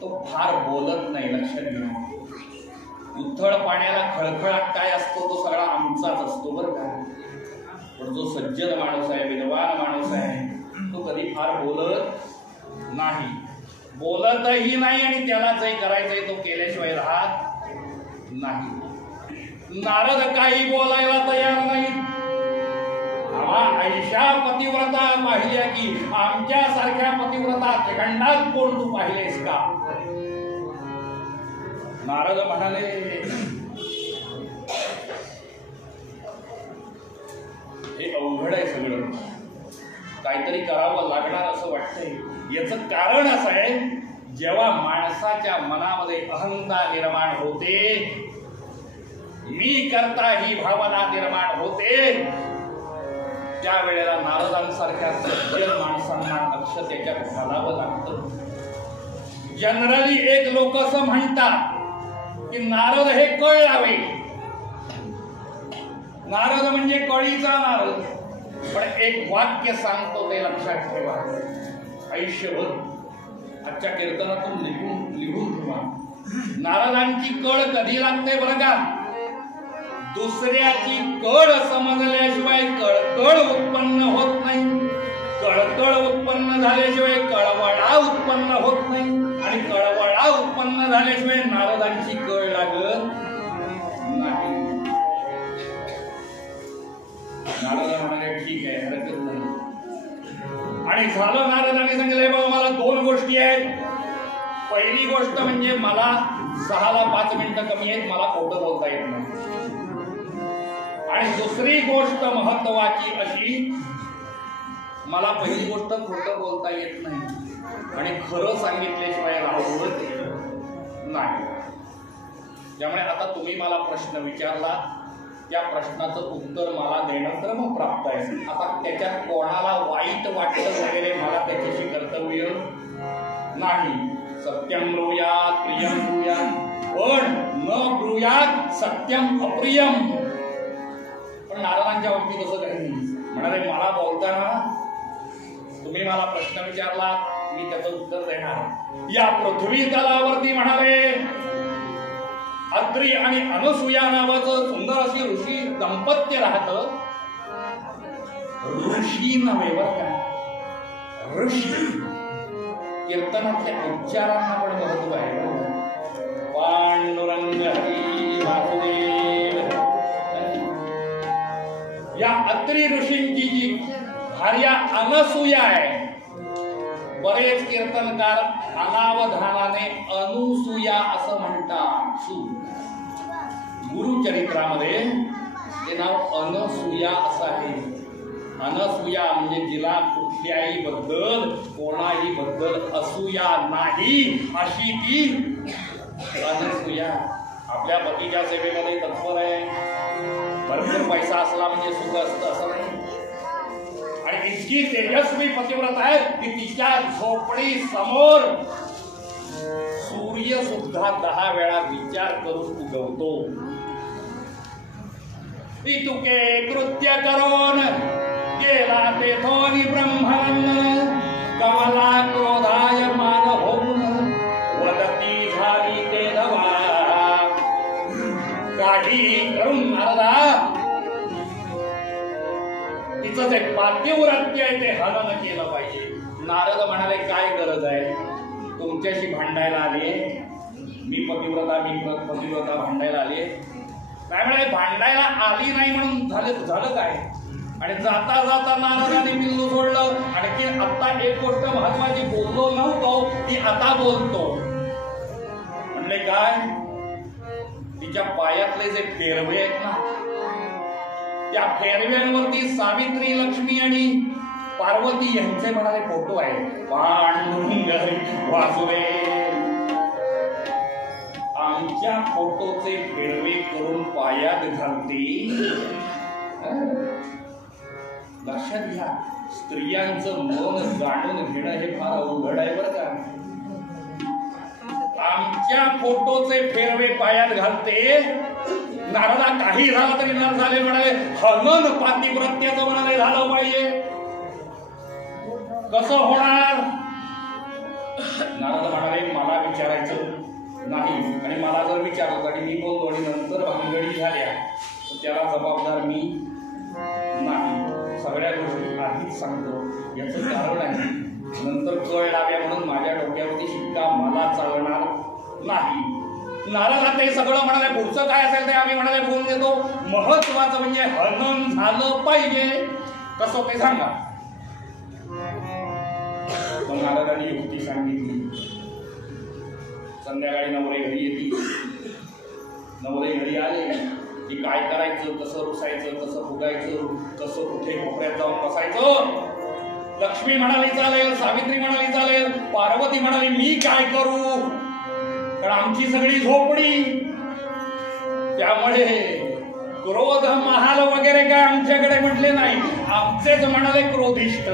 तो फार बोलत नाही, लक्षात घ्या. उथळ पाण्याला खळखळाट काय असतो तो सगळा आमचाच असतो बरं का. पण जो सज्जन माणूस आहे, विद्वान माणूस आहे, तो कधी फार बोलत नाही, बोलतही नाही आणि त्याला जे करायचंय तो केल्याशिवाय राहत नाही. नारद काही बोलायला तयार नाही. ऐशा पतिव्रता पाहिल्या की आमच्या सारख्या पतिव्रता खंडात कोण तू पाहिलेस का. नारद म्हणाले हे अवघड आहे सगळं, काहीतरी करावं लागणार असं वाटतंय. याचं कारण असं आहे, जेव्हा माणसाच्या मनामध्ये अहंता निर्माण होते, मी करता ही भावना निर्माण होते, त्यावेळेला नारदांसारख्या सज्जन माणसांना लक्ष त्याच्यात घालावं लागतं. जनरली एक लोक असं म्हणतात की नारद हे कळ लावे. नारद म्हणजे कळीचा नारद. पण एक वाक्य सांगतो ते लक्षात ठेवा, आयुष्यभर आजच्या कीर्तनातून लिहून ठेवा. नारदांची कळ कधी लागते बरं का. दुसऱ्याची कळ समजल्याशिवाय कळकळ उत्पन्न होत नाही. कळकळ उत्पन्न झाल्याशिवाय कळवळा उत्पन्न होत नाही आणि कळवळा उत्पन्न झाल्याशिवाय नारदांची कळ लागत नाही. नारद म्हणाले ठीक आहे, हरकत नाही. आणि झालं, नारदांनी सांगितलं बाबा मला 2 गोष्टी आहेत. पहिली गोष्ट म्हणजे मला 6 ला 5 मिनिटं कमी आहेत, मला खोटं बोलता येत नाही. आणि दुसरी गोष्ट महत्वाची अशी, मला पहिली गोष्ट खोटं बोलता येत नाही आणि खरं सांगितल्याशिवाय राहत नाही. त्यामुळे आता तुम्ही मला प्रश्न विचारला, त्या प्रश्नाचं उत्तर मला देणं क्रमप्राप्त आहे. आता त्याच्यात कोणाला वाईट वाटतं वगैरे मला त्याच्याशी कर्तव्य नाही. सत्यम ब्रूयात प्रियम ब्रूयात, पण न ब्रूयात सत्यम अप्रियम. पण नारदांच्या बाबतीत असं काही नाही. म्हणाले मला बोलताना तुम्ही मला प्रश्न विचारला, मी त्याचं उत्तर देणार. या पृथ्वी तलावरती म्हणाले अत्रि आणि अनसुया नावाचं सुंदर अशी ऋषी दाम्पत्य राहतं. ऋषी नव्हे बरं का, ऋषी. कीर्तनातल्या उच्चारांना पण महत्व आहे. पांडुरंग हरी वासुदेव. या अत्रि ऋषींची जी भार्या अनसुया आहे, बरेच कीर्तनकार अनावधानाने अनुसूया असं म्हणतात. गुरुचरित्रामध्ये ते नाव अनसूया असं आहे. अनसूया म्हणजे जिला कुठल्याही बद्दल कोणाही बद्दल असूया नाही अशी ती अनसूया. आपल्या पतीच्या सेवेमध्ये तत्पर आहे. भरपूर पैसा असला म्हणजे सुख असतं असं नाही. आणि इतकी तेजस्वी पतिव्रत आहे की तिच्या झोपडी समोर सूर्य सुद्धा 10 वेळा विचार करून उगवतो. ती तुके कृत्य करून गेला तेथोनी ब्रह्मनंदन, कमला क्रोधाय मान होऊन वदती झाली ते दवा. काही करून नारदा तिचं जे पातिव्रत्य आहे ते हनन केलं पाहिजे. नारद म्हणाले काय गरज आहे, तुमच्याशी भांडायला आले, मी पतिव्रता भांडायला आले काय. म्हणाले भांडायला आली नाही म्हणून झालं काय. आणि जाता जाता नारदाने बिंदू सोडलं. आणखी आता एक गोष्ट महत्वाची बोललो नव्हतो ती आता बोलतो. म्हणले काय, तिच्या पायातले जे फेरवे आहेत ना, त्या फेरव्यांवरती सावित्री, लक्ष्मी आणि पार्वती यांचे म्हणाले फोटो आहे. पांडुरंग वासुदेव. आमच्या फोटोचे फेरवे करून पायात घालते. लक्षात घ्या, स्त्रियांचं मन जाणून घेणं हे फार अवघड आहे बरं का. आमच्या फोटोचे फेरवे पायात घालते. नारदा काही झालं तरी न झाले म्हणाले, हनन पातिव्रत्याचं म्हणाले झालं पाहिजे. कसं होणार? नारद म्हणाले मला विचारायचं नाही, आणि मला जर विचारलं आणि मी बोलतो आणि नंतर भानगडी झाल्या तर त्याला जबाबदार मी नाही. सगळ्या गोष्टी आधीच सांगतो. याचं कारण आहे नंतर कळ लाव्या म्हणून माझ्या डोक्यावरती शिक्का मला चालणार नाही. नारद ते सगळं म्हणाले. पुढचं काय असेल ते आम्ही म्हणाले बोलून देतो. महत्वाचं म्हणजे हनन झालं पाहिजे. कसं ते सांगा. नारदांनी युक्ती सांगितली. संध्याकाळी नवरे घरी येतील. नवरे घरी आले की काय करायचं, कसं रुसायचं, कसं फुगायचं, कसं कुठे कोपऱ्यात जाऊन बसायचं. लक्ष्मी म्हणाली चालेल, सावित्री म्हणाली चालेल, पार्वती म्हणाली मी काय करू, कारण आमची सगळी झोपडी. त्यामुळे क्रोध महाल वगैरे काय आमच्याकडे म्हटले नाही. आमचेच म्हणाले क्रोधिष्ठ.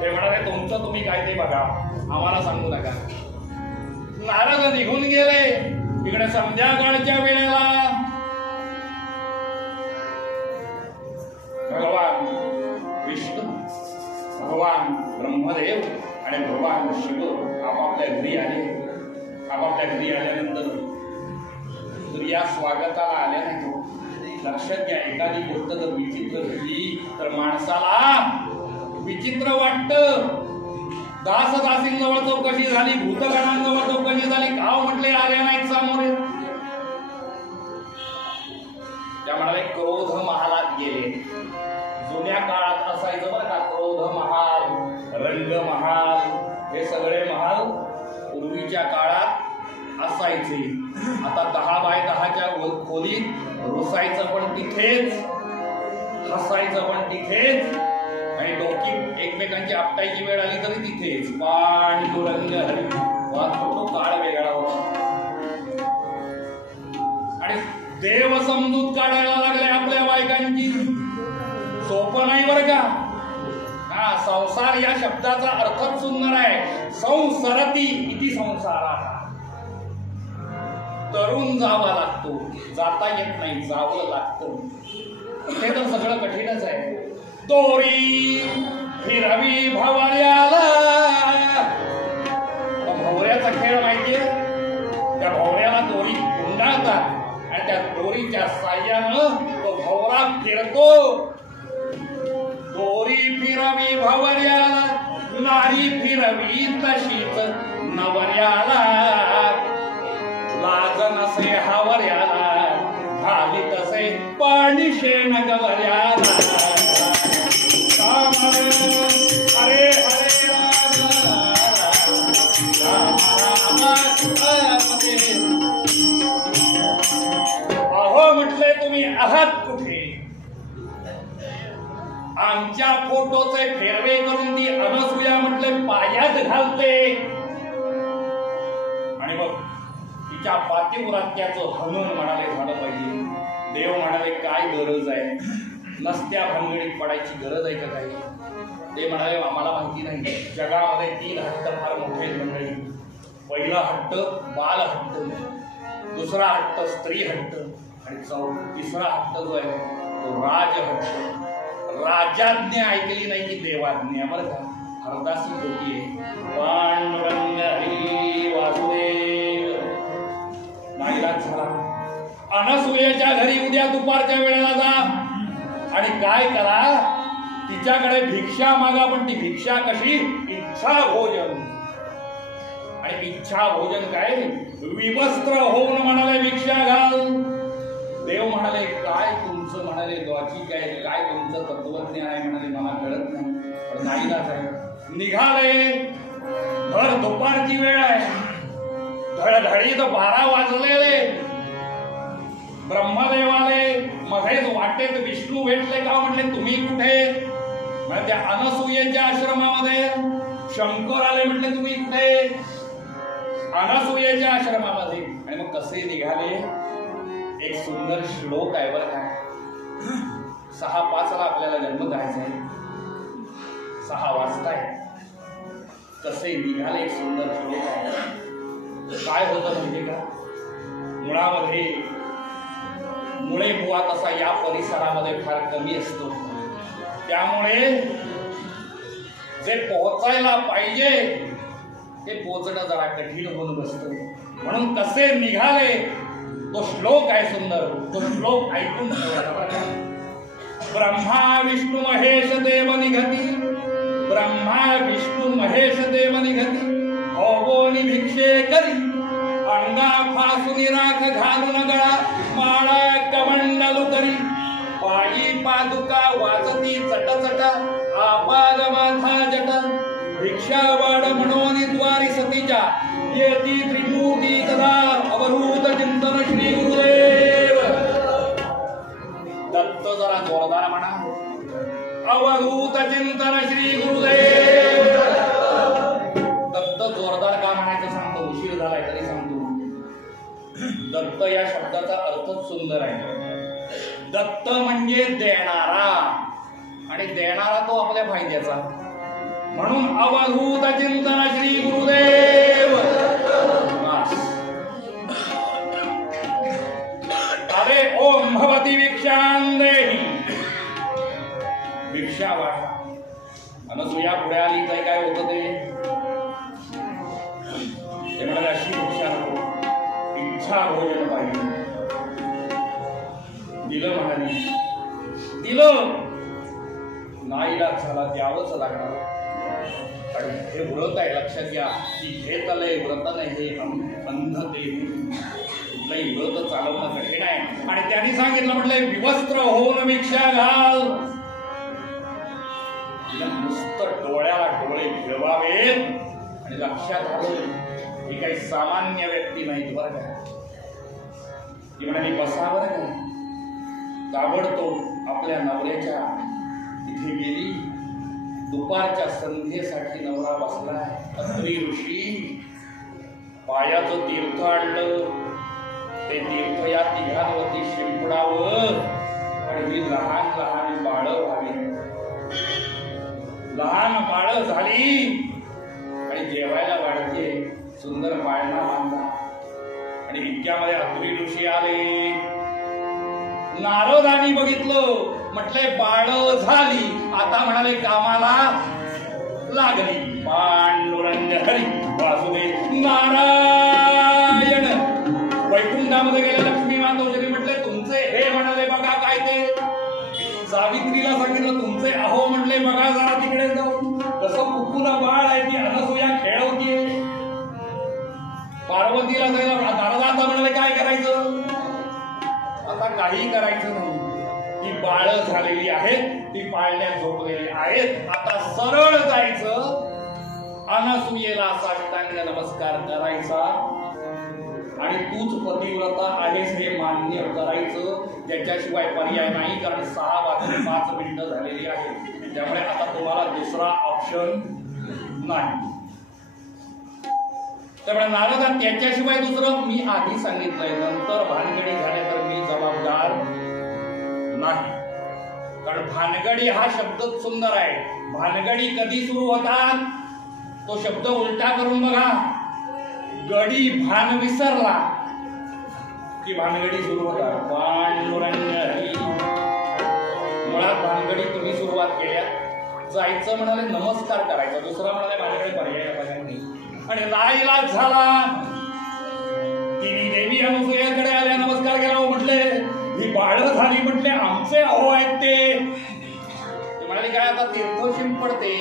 ते म्हणाले तुमचं तुम्ही काय ते बघा, आम्हाला सांगू नका. नारद निघून गेले. इकडे संध्याकाळच्या वेळेला भगवान विष्णू, भगवान ब्रह्मदेव आणि भगवान शिव आपापल्या घरी आले. आपापल्या घरी आल्यानंतर स्त्रिया स्वागताला आल्या नाही. लक्षात घ्या, एखादी गोष्ट जर विचित्र झाली तर माणसाला विचित्र वाटतं. दासदासींजवळ चौकशी झाली, भूतगणांजवळ चौकशी झाली, गाव म्हटले आले नाहीत सामोरे. त्या म्हणाले क्रोध महालात गेले. जुन्या काळात असायचं बरं का, क्रोध महाल, रंग महाल, हे सगळे महाल पूर्वीच्या काळात असायचे. आता 10 बाय 10च्या खोलीत रुसायचं पण तिथेच, हसायचं पण तिथेच, आणि डोकी एकमेकांची आपटायची वेळ आली तरी तिथेच. पाणी दुरंग हरी तो काळ वेगळा होता. आणि देव समजूत काढायला लागले आपल्या बायकांची. सोपं नाही बरं का. हा, संसार या शब्दाचा अर्थच सुंदर आहे. संसरती इति संसारा. तरुण जावा लागतो, जाता येत नाही, जावं लागतं. हे तर सगळं कठीणच आहे. दोरी फिरवी भवऱ्याला. भवऱ्याचा खेळ माहितीये. त्या भवऱ्याला दोरी गुंडाळतात आणि त्या दोरीच्या साह्यानं तो भवरा फिरतो. दोरी फिरवी भवऱ्याला, नारी फिरवी तशीच नवऱ्याला. लाज नसे हावऱ्याला, झाली तसे पाणी शेण गवऱ्याला. हरे हरे अहो म्हटले तुम्ही आहात कुठे? आमच्या फोटोचे फेरवे करून ती अनसूया म्हटले पायात घालते. आणि मग तिच्या पातिव्रत्याचं हनन म्हणाले झालं पाहिजे. देव म्हणाले काय गरज आहे, नसत्या भानगडीत पडायची गरज आहे का काही? ते म्हणाले आम्हाला माहिती नाही. जगामध्ये 3 हट्ट फार मोठे मंडळी. पहिला हट्ट बाल हट्ट, दुसरा हट्ट स्त्री हट्ट, आणि तिसरा हट्ट जो आहे तो राज हट्ट. राजाज्ञा ऐकली नाही की देवाज्ञा. बरं का, हरदासी होती आहे. पांडुरंग हरी वासुदेव. नाईलाज झाला. अनसूयेच्या घरी उद्या दुपारच्या वेळेला जा आणि काय करा, तिच्याकडे भिक्षा मागा. पण ती भिक्षा कशी? इच्छा भोजन. आणि इच्छा भोजन काय? विवस्त्र होऊन म्हणाले भिक्षा घाल. देव म्हणाले काय तुमचं म्हणाले लॉजिक आहे, काय तुमचं तत्वज्ञान आहे म्हणाले मला कळत नाही. पण नाईलाज आहे. निघाले. भर दुपारची वेळ आहे. धडधडीत 12 वाजलेले. ब्रह्मदेव आले. मध्येच वाटेत विष्णू भेटले. का म्हटले तुम्ही कुठे? म्हणजे त्या अनसूयेच्या आश्रमामध्ये. शंकर आले. म्हटले तुम्ही कुठे? अनसूयेच्या आश्रमामध्ये. आणि मग कसे निघाले? एक सुंदर श्लोक आहे बरं का. 6:05 आपल्याला जन्म करायचा आहे. 6 वाजताय. कसे निघाले? एक सुंदर श्लोक आहे. काय होतं म्हणजे का, मुळामध्ये मुळे बुवा तसा या परिसरामध्ये फार कमी असतो. त्यामुळे जे पोहोचायला पाहिजे ते पोहोचणं जरा कठीण होऊन बसतं. म्हणून कसे निघाले तो श्लोक आहे सुंदर. तो श्लोक ऐकून ब्रह्मा विष्णू महेश देव निघती, ब्रह्मा विष्णू महेश देव निघती, होवोनी भिक्षे करी, अंगा फासून राख घालून गळा, माळा कमंडलू करी, पायी पादुका वाजती चटचट, आपाद माथा जट, भिक्षा वाड म्हणून द्वारी सतीच्या, येती त्रिमूर्ती सदा, अवधूत चिंतन श्री गुरुदेव. दत्त जरा जोरदार म्हणा, अवधूत चिंतन श्री गुरुदेव. दत्त जोरदार का म्हणायचं सांगतो, उशीर झालाय तरी सांगतो. दत्त या शब्दाचा अर्थच सुंदर आहे. दत्त म्हणजे देणारा, आणि देणारा तो आपल्या फायद्याचा. म्हणून अवधूत चिंतन श्री गुरुदेव. अरे ओम भवती भिक्षां देहि, भिक्षा वाढा. अनसुया पुढे आली तर काय होतं ते म्हणाले अशी भिक्षा नको, इच्छा भोजन पाहिजे. दिलं म्हणाले, दिलं. नाईलाज झाला, द्यावंच लागणार. आणि हे व्रत आहे, लक्षात घ्या की हे तलय व्रत नाही, हे अंधते. कुठलंही व्रत चालवणं कठीण आहे. आणि त्यांनी सांगितलं, म्हटलंय विवस्त्र होऊन भिक्षा घाल. नुसतं डोळ्याला डोळे फिरवावेत. आणि लक्षात आलं ही काही सामान्य व्यक्ती नाही बरं का. ती म्हणाली बसा बरं का. ताबडतोब आपल्या नवऱ्याच्या इथे गेली. दुपारच्या संध्येसाठी नवरा बसलाय. अत्री ऋषी पायाचं तीर्थ आणलं. ते तीर्थ या तिघांवरती शिंपडावं आणि मी लहान लहान बाळं व्हावी. लहान बाळं झाली आणि जेवायला वाढते. सुंदर पाळणा बांधला आणि इतक्यामध्ये अत्री ऋषी आले. नारदांनी बघितलं, म्हटले बाळ झाली, आता म्हणाले कामाला लागली. पांडुरंग हरी वासुदेव नारायण. वैकुंठामध्ये गेले लक्ष्मी मातोश्री, म्हटले तुमचे हे, म्हणाले बघा काय ते. सावित्रीला सांगितलं तुमचे अहो, म्हटले बघा जरा तिकडे जाऊन. कसं कुकुला बाळ आहे, ती अनसुया खेळवतीये. पार्वतीला जायला नारदा आता म्हणाले काय करायचं. आता काही करायचं नाही. ती बाळ झालेली आहेत, ती पाळण्यात झोपलेली आहेत. आता सरळ जायचं, अनसुयेला साष्टांग नमस्कार करायचा आणि तूच पतिव्रता आहेस हे मान्य करायचं. त्याच्याशिवाय पर्याय नाही. कारण 6:05 मिनिटं झालेली आहेत. त्यामुळे आता तुम्हाला दुसरा ऑप्शन नाही. त्यामुळे नारदा त्याच्याशिवाय दुसरं मी आधी सांगितलंय, नंतर भानगडी झाल्या तर मी जबाबदार नाही. कारण भानगडी हा शब्दच सुंदर आहे. भानगडी कधी सुरू होतात तो शब्द उलटा करून बघा. गडी भान विसरला की भानगडी सुरू होतात. पांडुरंग हरी. मुळात भानगडी तुम्ही सुरुवात केल्या. जायचं म्हणाले नमस्कार करायचा, दुसरा म्हणाले माझ्याकडे पर्याय नाही. आणि नाईलाज झाला. तिने देवी अनसुयेकडे आल्या, नमस्कार केला. म्हटले ही बाळ झाली, म्हटले आमचे अहो आहेत ते. म्हणाले काय आता तीर्थ शिंपडते.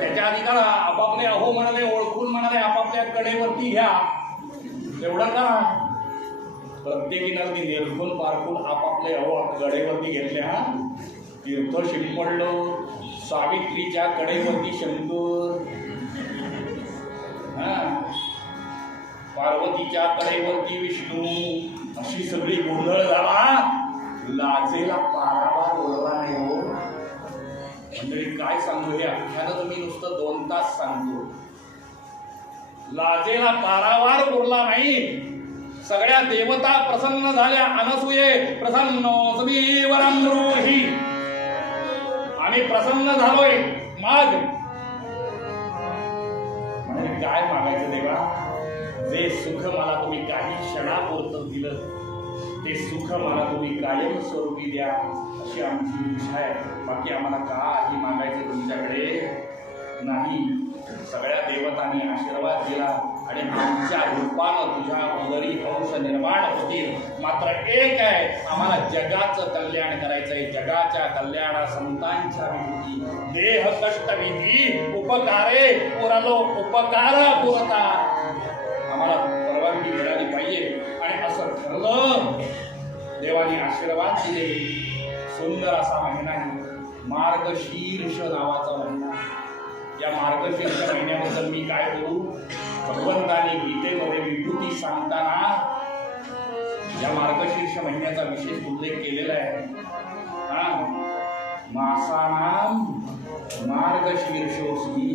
त्याच्या आधी करा आपापले अहो म्हणाले ओळखून, म्हणाले आपापल्या कडेवरती घ्या. एवढं करा. प्रत्येकीनं अगदी निरखून पारखून आपापले अहो कडेवरती घेतले. हा तीर्थ शिंपडलं. सावित्रीच्या कडेवरती शंकर, पार्वतीच्या कडेवरती विष्णू. अशी सगळी गोंधळ झाला. लाजेला पारावार उरला नाही हो. म्हणजे काय सांगू, हे अख्यानं मी नुसतं 2 तास सांगतो. लाजेला पारावार उरला नाही. सगळ्या देवता प्रसन्न झाल्या. अनसुये प्रसन्न समीवरम ब्रूहि. आम्ही प्रसन्न झालोय, माग. म्हणजे काय मागायचं देवा. जे सुख मला तुम्ही काही क्षणापुरतं दिलं, ते सुख मला तुम्ही कायम स्वरूपी द्या, अशी आमची इच्छा आहे. बाकी आम्हाला काही मागायचं तुमच्याकडे केला आणि आमच्या रूपानं तुझ्या उदरी हंस निर्माण होतील. मात्र एक आहे, आम्हाला जगाचं कल्याण करायचंय. जगाच्या कल्याणा संतांच्या विधी, देह कष्ट विधी, उपकारे पुरलो उपकारा पुरता. आम्हाला परवानगी मिळाली पाहिजे. आणि असं ठरलं. देवाने आशीर्वाद दिले. सुंदर असा महिना मार्गशीर्ष नावाचा महिना. या मार्गशीर्ष महिन्याबद्दल मी काय बोलू? भगवंताने गीतेमध्ये विभूती सांगताना या मार्गशीर्ष महिन्याचा विशेष उल्लेख केलेला आहे. मासानाम मार्गशीर्षोस्मी.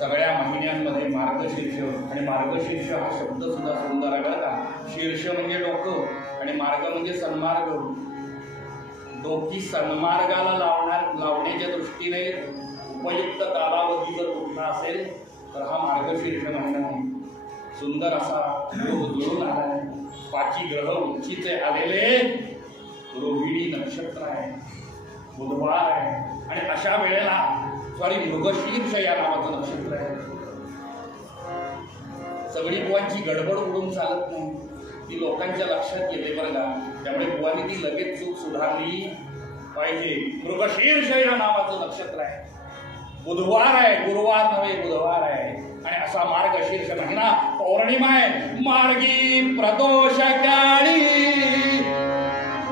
सगळ्या महिन्यांमध्ये मार्गशीर्ष. आणि मार्गशीर्ष हा शब्द सुद्धा सुंदर आहे बरं का. शीर्ष म्हणजे डोकं आणि मार्ग म्हणजे सन्मार्ग. डोकी सन्मार्गाला लावण्याच्या दृष्टीने उपयुक्त कालावधी जर कुठला असेल तर हा मार्गशीर्ष महिना आहे. सुंदर असा योग जुळून आला आहे. 5 ग्रह उंचीचे आलेले. रोहिणी नक्षत्र आहे, बुधवार आहे. आणि अशा वेळेला मृगशीर्ष या नावाचं नक्षत्र आहे. सगळी बुवांची गडबड उडून चालत नाही. ती लोकांच्या लक्षात येते बरं का. त्यामुळे बुवांनी ती लगेच चूक सुधारली पाहिजे. मृगशीर्ष या नावाचं नक्षत्र आहे. बुधवार आहे, गुरुवार नव्हे, बुधवार आहे. आणि असा मार्गशीर्ष महिना पौर्णिमा आहे. मार्गी प्रदोष काळी,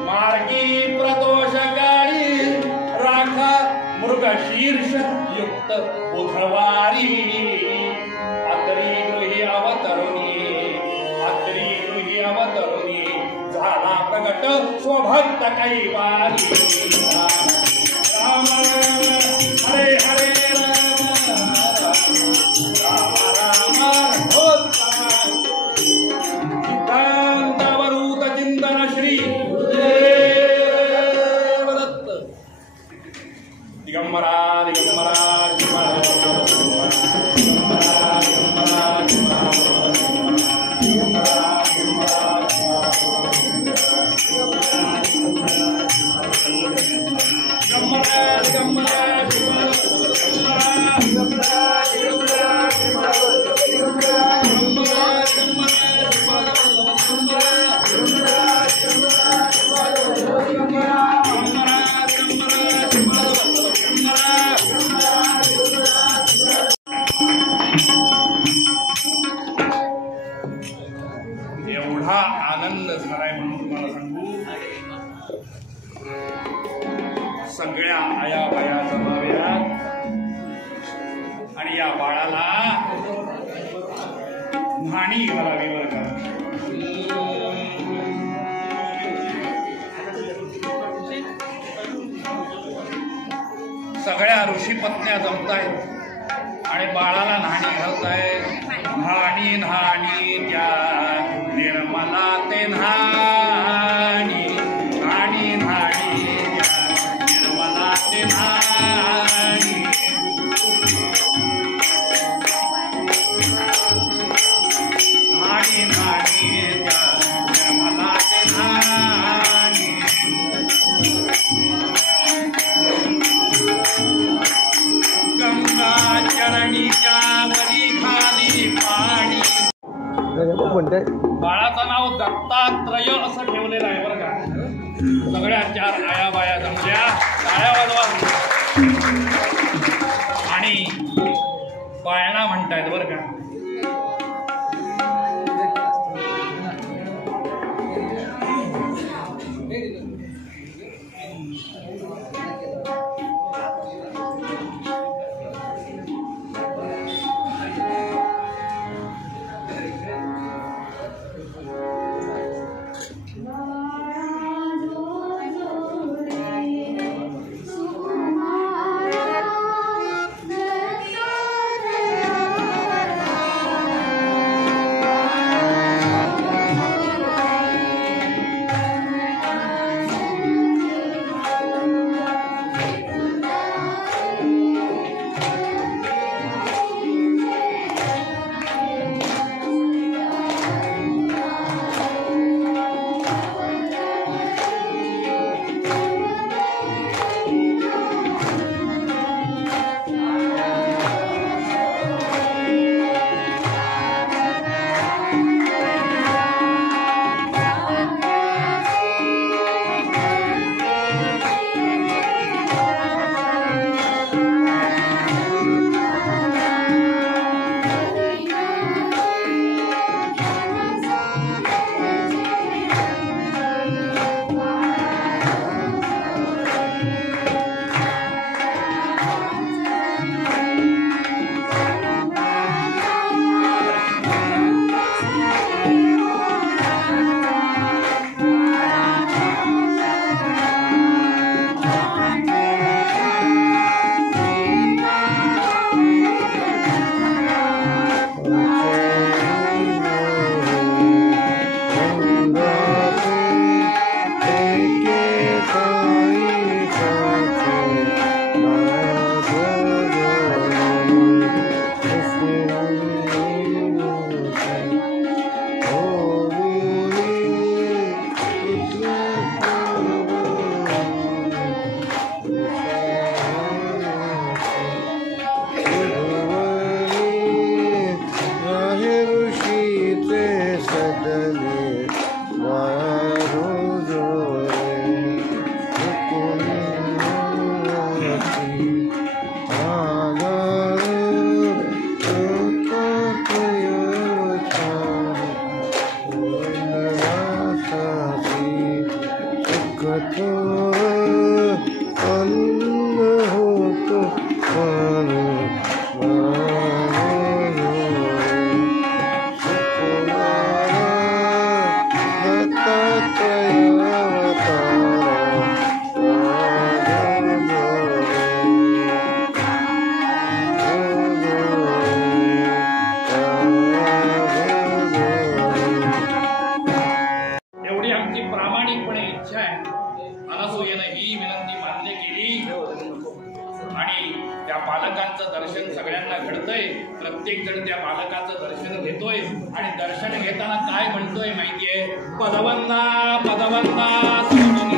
मार्गी प्रदोष काळी राखा मृगशीर्ष युक्त बुधवारी. अतरी गृही अवतरुणी, अतरी गृही अवतरुणी झाला प्रगट स्वभक्त कैवारी. राम हरे हरे राम राम चिंतावरूत चिंतन श्री दत्त. दिगंबरा दिगंबरा एवढा आनंद झालाय म्हणून तुम्हाला सांगू. सगळ्या आया बाया जमाव्यात आणि या बाळाला न्हाणी घालावी बरं का. सगळ्या ऋषीपत्न्या जमतायत आणि बाळाला न्हाणी घालतायत. न्हाणी न्हाणी त्या निर्मला ते न्हाणी, न्हाणी न्हाणी त्या निर्मला ते न्हाणी. न्हाणी न्हाणी त्या निर्मला ते न्हाणी. गंगा चरणीच्या वरी खाली पाणी. बाळाचं नाव दत्तात्रय असं ठेवलेलं आहे बरं का. सगळ्या 4 आया बाया जमल्या, टाळ्या वाजवा आणि पाळणा म्हणतायत बरं का. बालकांचं दर्शन सगळ्यांना घडतंय. प्रत्येक जण त्या बालकाचं दर्शन घेतोय आणि दर्शन घेताना काय म्हणतोय माहितीये? पदवंदा पदवंदा सोडून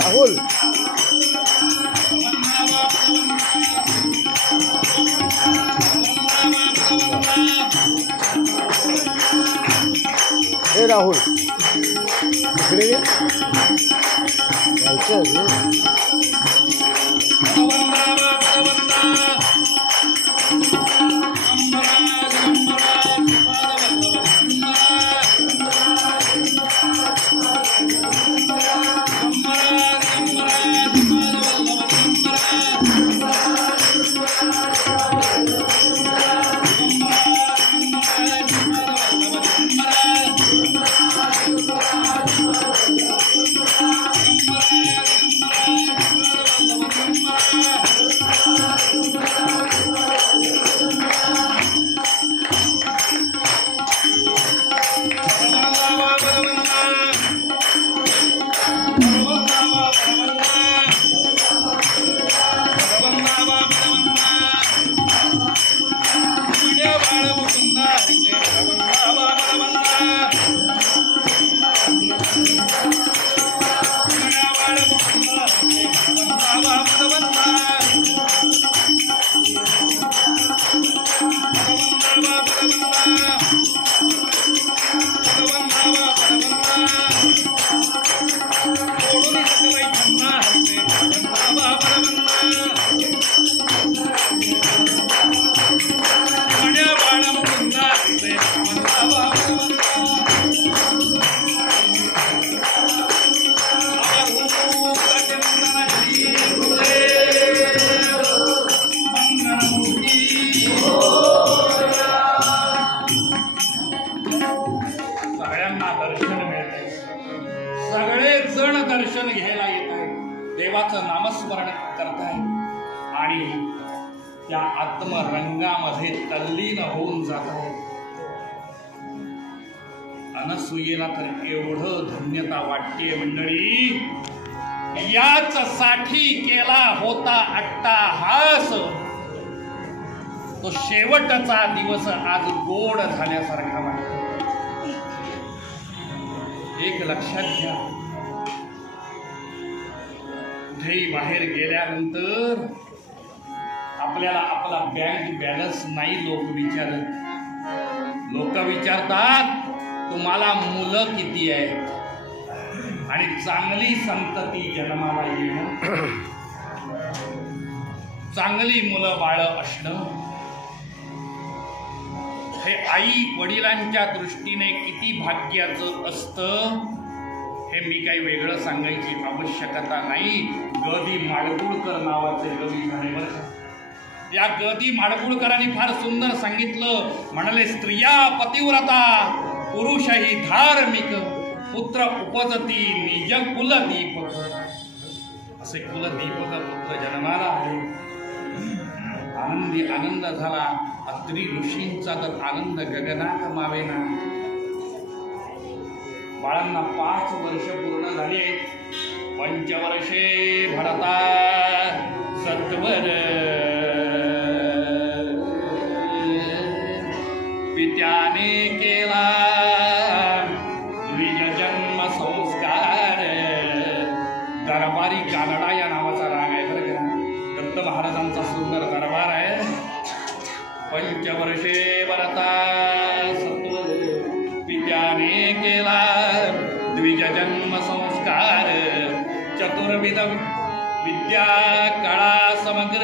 राहुल हे राहुल इकडे ये. दर्शन घ्यायला येत आहे, देवाचं नामस्मरण करताय आणि त्या आत्मरंगामध्ये तल्लीन होऊन जात आहे. अनसूयेला तर एवढं धन्यता वाटते मंडळी, याच साठी केला होता अट्टाहास, तो शेवटचा दिवस आज गोड झाल्यासारखा वाटतो. एक लक्षात घ्या, कुठेही बाहेर गेल्यानंतर आपल्याला आपला बँक बॅलन्स नाही लोक विचारत. लोक विचारतात तुम्हाला मुलं किती आहेत, आणि चांगली संतती जन्माला येणं, चांगली मुलं बाळ असणं, हे आई वडिलांच्या दृष्टीने किती भाग्याचं असतं हे मी काही वेगळं सांगायची आवश्यकता नाही. ग दि माडगुळकर नावाचे कवी झाले बरं. या ग दि माडगुळकरांनी फार सुंदर सांगितलं. म्हणाले, स्त्रिया पतिव्रता पुरुषही धार्मिक, पुत्र उपजती निज कुलदीपक. असे कुलदीपक पुत्र जन्माला आले. आनंदी आनंद झाला. अत्री ऋषींचा तर आनंद गगनात मावेना. बाळांना 5 वर्ष पूर्ण झाली आहेत. पंचवर्षे भरता सत्वर पित्याने केला द्विज जन्म संस्कार. दरबारी कानडा या नावाचा राग आहे बरं का. दत्त महाराजांचा सुंदर दरबार आहे. पंचवर्षे भरता सत्वर पित्याने केला द्विज जन्म संस्कार. चतुर्विध विद्या कळा समग्र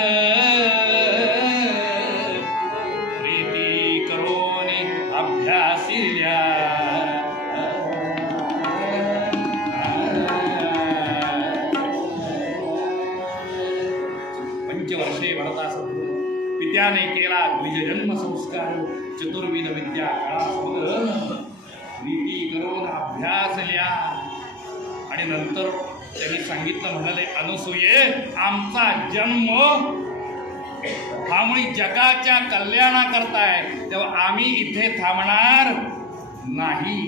प्रीती करून अभ्यासिल्या. पंचवर्षे भरता सत्वर पित्याने केला द्विज जन्म संस्कार. चतुर्विध विद्या कळा समग्र प्रीती करून अभ्यासल्या. आणि नंतर त्यांनी सांगितलं, म्हणाले, अनसूये, आमचा जन्म हा मुळी जगाच्या कल्याणाकरता आहे, तेव्हा आम्ही इथे थांबणार नाही.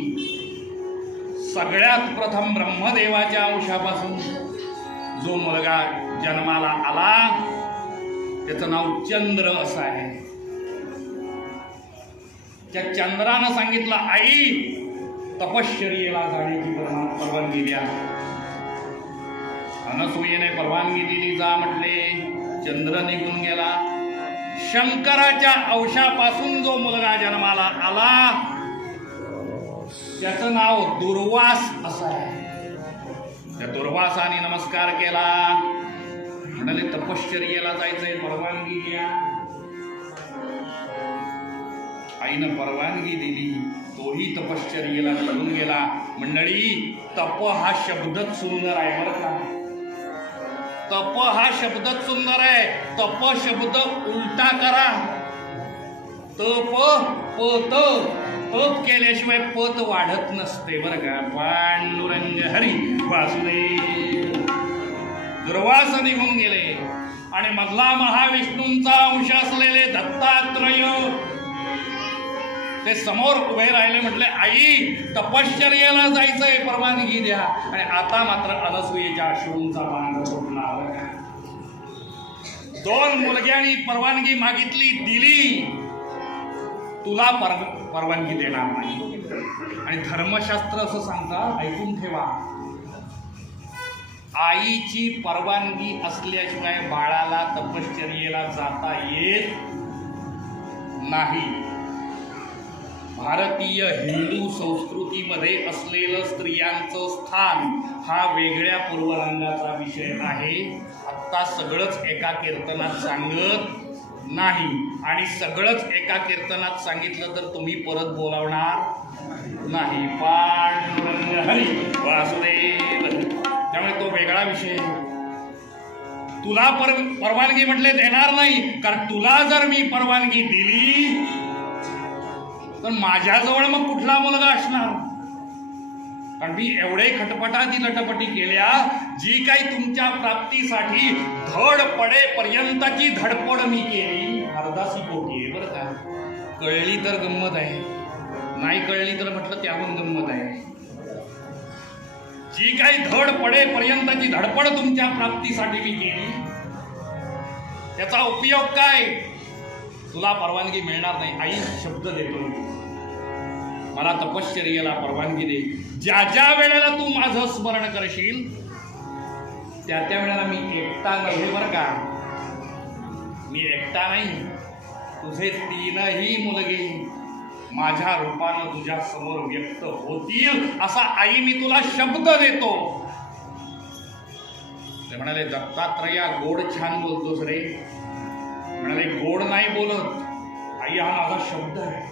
सगळ्यात प्रथम ब्रह्मदेवाच्या अंशापासून जो मुलगा जन्माला आला त्याचं नाव चंद्र असं आहे. त्या चंद्रानं सांगितलं, आई तपश्चर्येला जाण्याची परवानगी द्या. अनसूयेने परवानगी दिली. जा म्हटले. चंद्र निघून गेला. शंकराच्या अंशापासून जो मुलगा जन्माला आला त्याचं नाव दुर्वास असं आहे. त्या दुर्वासाने नमस्कार केला. म्हणाले, तपश्चर्येला जायचंय, परवानगी घ्या. आईनं परवानगी दिली. तोही तपश्चर्येला निघून गेला. मंडळी, तप हा शब्दच सुंदर आहे बरं का. तप हा शब्दच सुंदर आहे. तप शब्द उलटा करा. तप पत. तप केल्याशिवाय पत वाढत नसते बरं का. पांडुरंग हरी वासुदेव. दुर्वास निघून गेले आणि मधला महाविष्णूंचा अंश असलेले दत्तात्रय ते समोर उभे राहिले. म्हटले, आई तपश्चर्येला जायचंय, परवानगी द्या. आणि आता मात्र अनसूयेच्या अश्रूंचा बांध फुटला. 2 मुलग्यांनी परवानगी मागितली, दिली. तुला परवानगी देणार नाही. आणि धर्मशास्त्र असं सांगतं, ऐकून ठेवा, आईची परवानगी असल्याशिवाय बाळाला तपश्चर्येला जाता येत नाही. भारतीय हिंदू संस्कृतीमध्ये असलेलं स्त्रियांचं स्थान हा वेगळ्या पूर्वरंगाचा विषय आहे. आत्ता सगळंच एका कीर्तनात सांगत नाही. आणि सगळंच एका कीर्तनात सांगितलं तर तुम्ही परत बोलावणार नाही. पांडुरंग हरी वासुदेव. त्यामुळे तो वेगळा विषय. तुला परवानगी म्हटले देणार नाही. कारण तुला जर मी परवानगी दिली तर माझ्याजवळ मग कुठला मुलगा असणार. कारण मी एवढे खटपटाती लटपटी केल्या, जी काही तुमच्या प्राप्तीसाठी धड पडेपर्यंतची धडपड मी केली, अर्धासी पोटी आहे बरं का. कळली तर गंमत आहे. नाही कळली तर म्हटलं त्याहून गंमत आहे. जी काही धड पडेपर्यंतची धडपड तुमच्या प्राप्तीसाठी मी केली, त्याचा उपयोग काय? तुला परवानगी मिळणार नाही. आई शब्द देतो, मला तपश्चर्येला परवानगी दे. ज्या ज्या वेळेला तू माझं स्मरण करशील त्या त्या वेळेला मी एकटा नव्हे बरं का, मी एकटा नाही, तुझे तीनही मुलगे माझ्या रूपानं तुझ्या समोर व्यक्त होतील असा आई मी तुला शब्द देतो. ते म्हणाले, दत्तात्रया गोड छान बोलतोस रे. म्हणाले, गोड नाही बोलत आई, हा माझा शब्द आहे,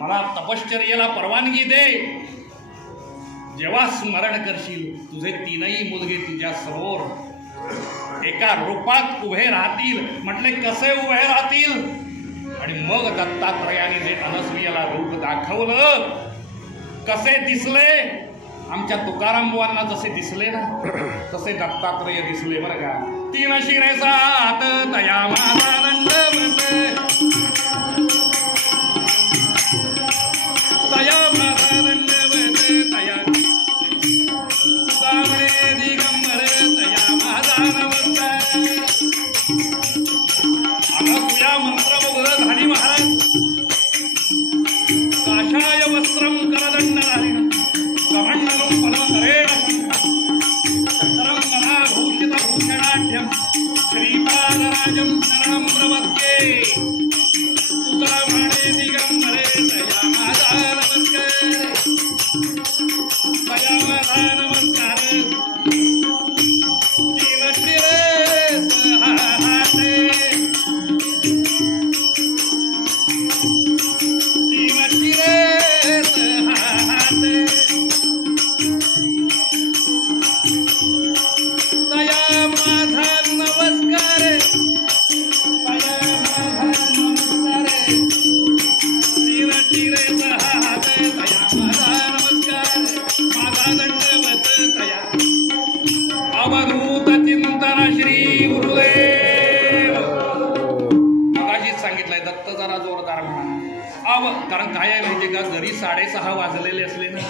मला तपश्चर्येला परवानगी दे. जेव्हा स्मरण करशील तुझे तीनही मुलगे तुझ्या समोर एका रूपात उभे राहतील. म्हटले, कसे उभे राहतील? आणि मग दत्तात्रयाने जे अनसुयेला रूप दाखवलं, कसे दिसले? आमच्या तुकाराम बुवांना जसे दिसले ना तसे दत्तात्रय दिसले बरं का. तीन शिरे सात तया माझा दंडवत, तया माझा दंडवत, तया सावळे दिगंबर, तया माझा नमस्कार. अनसुया मंत्रमुग्ध झाली महाराज. काषाय वस्त्रम करदंडधारिणं कमंडलम फलकरेण शंकरं गदाभूषित भूषणाढ्यं श्रीपादराजं शरणं प्रपद्ये. तुकारामाणे दिगंबरे, तया माझा नमस्कार, तया माझा नमस्कार. तीन शिरे सहाते, अवधूत चिंतन श्री गुरुदेव. मगाशीच सांगितलंय, दत्त जरा जोरदार म्हणा. कारण काय आहे माहितीये का, जरी 6:30 वाजलेले असले ना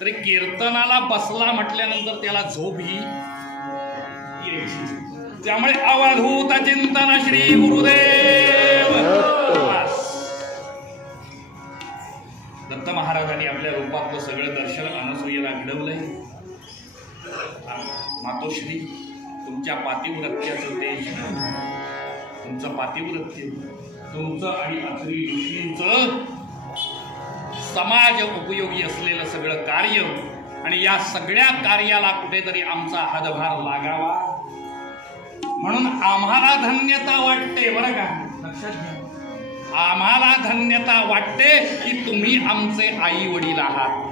तरी कीर्तनाला बसला म्हटल्यानंतर त्याला झोप ही यायची. त्यामुळे अवधूत चिंतन श्री गुरुदेव. दत्त महाराजांनी आपल्या रूपातलं सगळं दर्शन अनसुयेला घडवलंय. मातोश्री, तुमच्या पातिव्रत्याचं तेज, तुमचं पातिव्रत्य, तुमचं आणि अत्री ऋषींचं समाज उपयोगी असलेलं सगळं कार्य, आणि या सगळ्या कार्याला कुठेतरी आमचा हातभार लागावा म्हणून आम्हाला धन्यता वाटते बरं का. लक्षात घ्या, आम्हाला धन्यता वाटते की तुम्ही आमचे आई वडील आहात.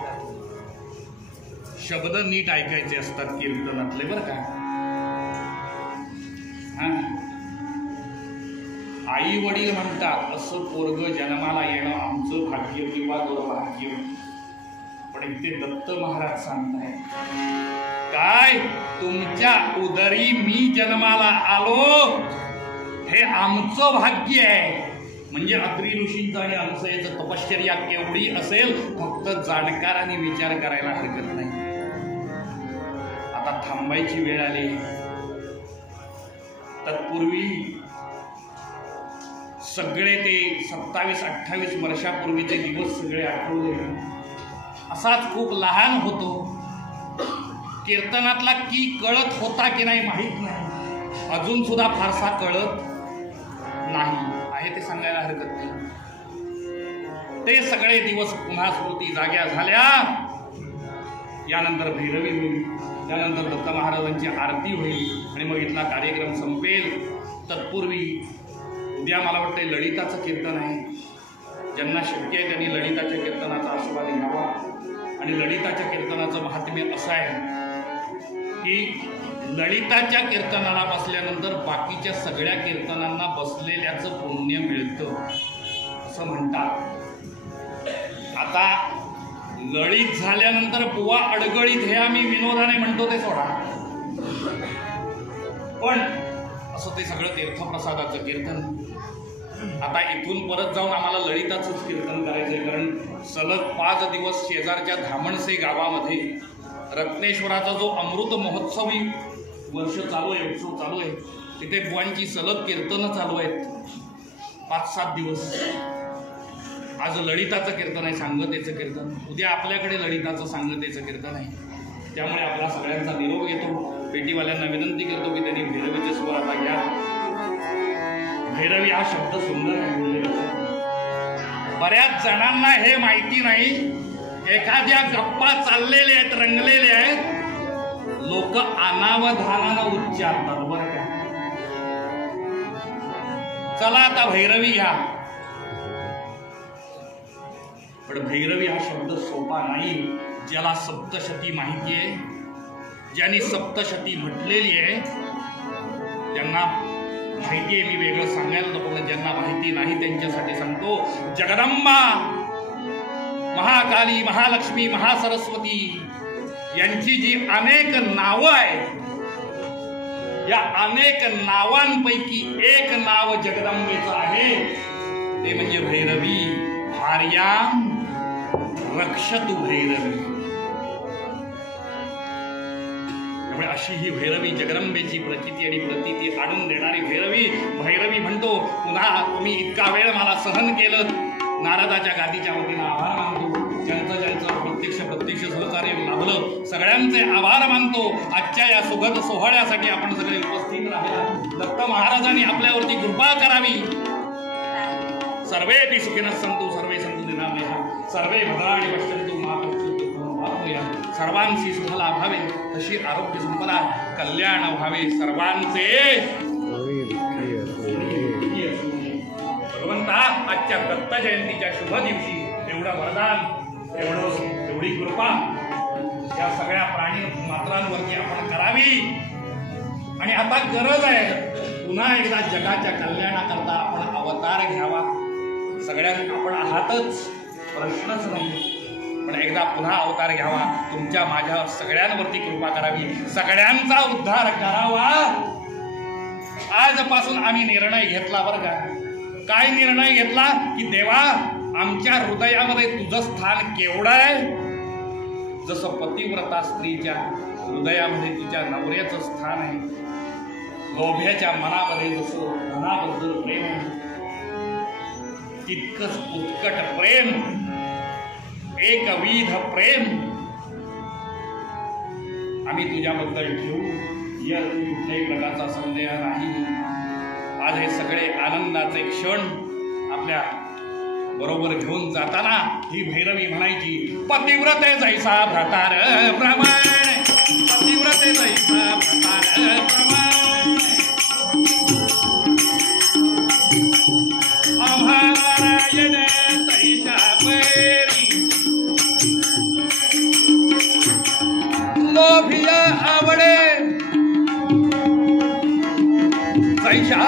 शब्द नीट ऐकायचे असतात कीर्तनातले बरं का. आई वडील म्हणतात असं पोरग जन्माला येणं आमचं भाग्य किंवा दुर्भाग्य. पण इथे दत्त महाराज सांगताय काय, तुमच्या उदरी मी जन्माला आलो हे आमचं भाग्य आहे. म्हणजे अत्री ऋषींचं आणि अनसुयेचं तपश्चर्या केवढी असेल फक्त जाणकारांनी विचार करायला हरकत नाही. आता थांबायची वेळ आली. तत्पूर्वी सगळे ते 27-28 वर्षापूर्वीचे दिवस सगळे आठवले. असाच खूप लहान होतो. कीर्तनातला की कळत होता की नाही माहीत नाही, अजून सुद्धा फारसा कळत नाही आहे ते सांगायला हरकत नाही. ते सगळे दिवस पुन्हा स्मृती जाग्या झाल्या. यानंतर भैरवी होईल, त्यानंतर दत्त महाराजांची आरती होईल आणि मग इथला कार्यक्रम संपेल. तत्पूर्वी उद्या मला वाटतं ललिताचं कीर्तन आहे. ज्यांना शक्य आहे त्यांनी ललिताच्या कीर्तनाचा आस्वाद घ्यावा. आणि ललिताच्या कीर्तनाचं महात्म्य असं आहे की ललिताच्या कीर्तनाला बसल्यानंतर बाकीच्या सगळ्या कीर्तनांना बसलेल्याचं पुण्य मिळतं असं म्हणतात. आता ललित झाल्यानंतर बुवा अडगळीत हे आम्ही विनोदाने म्हणतो ते सोडा, पण असं ते सगळं तीर्थप्रसादाचं कीर्तन. आता इथून परत जाऊन आम्हाला ललिताचंच कीर्तन करायचंय, कारण सलग 5 दिवस शेजारच्या धामणसे गावामध्ये रत्नेश्वराचा जो अमृत महोत्सवी वर्ष चालू आहे, उत्सव चालू आहे, तिथे बुवांची सलग कीर्तनं चालू आहेत 5-7 दिवस. आज ललिताचं कीर्तन आहे, सांगतेचं कीर्तन, उद्या आपल्याकडे ललिताचं सांगतेचं कीर्तन आहे. त्यामुळे आपला सगळ्यांचा निरोप घेतो. पेटीवाल्यांना विनंती करतो की त्यांनी भैरवीचे स्वर आता घ्या. भैरवी हा शब्द सुंदर आहे. बऱ्याच जणांना हे माहिती नाही. एखाद्या गप्पा चाललेले आहेत, रंगलेले आहेत, लोक अनावधानानं उच्चारतात बरं का. चला आता भैरवी घ्या, पण भैरवी हा शब्द सोपा नाही. ज्याला सप्तशती माहिती आहे, ज्यांनी सप्तशती म्हटलेली आहे त्यांना माहिती आहे. मी वेगळं सांगायला नको, पण ज्यांना माहिती नाही त्यांच्यासाठी सांगतो. जगदंबा, महाकाली, महालक्ष्मी, महासरस्वती यांची जी अनेक नावं आहेत, या अनेक नावांपैकी एक नाव जगदंबेचं आहे, ते म्हणजे भैरवी. भार्यां रक्षतु भैरवी. त्यामुळे अशी ही भैरवी, जगदंबेची प्रचिती आणि प्रतीती आणून देणारी भैरवी. भैरवी म्हणतो, पुन्हा तुम्ही इतका वेळ मला सहन केलं, नारदाच्या गादीच्या वतीनं आभार मानतो. ज्यांचं प्रत्यक्ष सहकार्य लाभलं, सगळ्यांचे आभार मानतो. आजच्या या सुगत सोहळ्यासाठी आपण सगळे उपस्थित राहिला. दत्त महाराजांनी आपल्यावरती कृपा करावी. सर्वेपि सुखिनः सन्तु, सर्वे सन्तु निरामयाः, सर्वे भद्राणि पश्यन्तु मा कश्चित् दुःखं वा भूयात्. सर्वांची सुख लाभावे, तशी आरोग्य संपदा, कल्याण व्हावे सर्वांचे. भगवंता, आजच्या दत्त जयंतीच्या शुभ दिवशी एवढं वरदान, एवढी कृपा या सगळ्या प्राणी मात्रांवरती आपण करावी. आणि आता गरज आहे पुन्हा एकदा जगाच्या कल्याणाकरता आपण अवतार घ्यावा. सगळ्यांना आपण आहातच, प्रश्नच नाही, पण एकदा पुन्हा अवतार घ्यावा. तुमच्या माझ्या सगळ्यांवरती कृपा करावी, सगळ्यांचा उद्धार करावा. आजपासून आम्ही निर्णय घेतला बरं का. काय निर्णय घेतला की देवा, आमच्या हृदयामध्ये तुझं स्थान केवढं आहे. जसं पतिव्रता स्त्रीच्या हृदयामध्ये तिच्या नवऱ्याचं स्थान आहे, लोभ्याच्या मनामध्ये जसं धनाबद्दल प्रेम आहे, तितकंच उत्कट प्रेम, एकविध प्रेम आम्ही तुझ्याबद्दल ठेवू, यात कुठल्याही प्रकारचा संदेह नाही. आज हे सगळे आनंदाचे क्षण आपल्या बरोबर घेऊन जाताना ही भैरवी म्हणायची, पतिव्रते जैसा भ्रतार प्रमाण, पतिव्रते जैसा भ्रतार प्रमाण, नारायण तैसा परी, लोभिया आवडे जैसा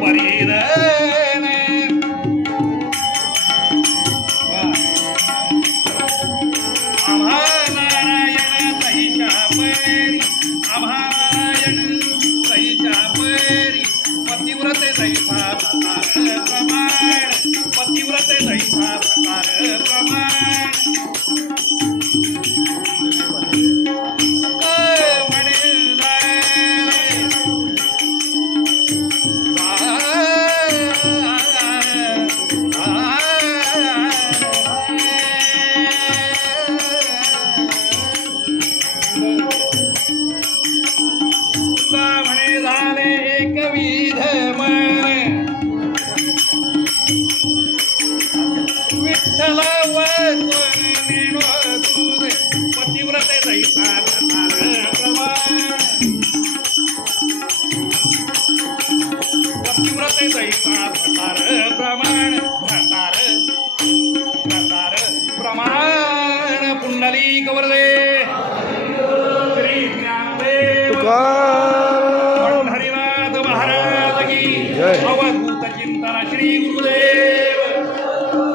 परीर. पतिव्रते जैसा प्रमाण, पतिव्रते जैसा प्रमाण. पतिव्रते जैसा प्रमाण, पतिव्रते जैसा प्रमाण, प्रमाण. पुंडलिक वरदे श्री ज्ञानदेव पंढरीनाथ महाराज की अवधूत चिंतन. श्री गुरुदेव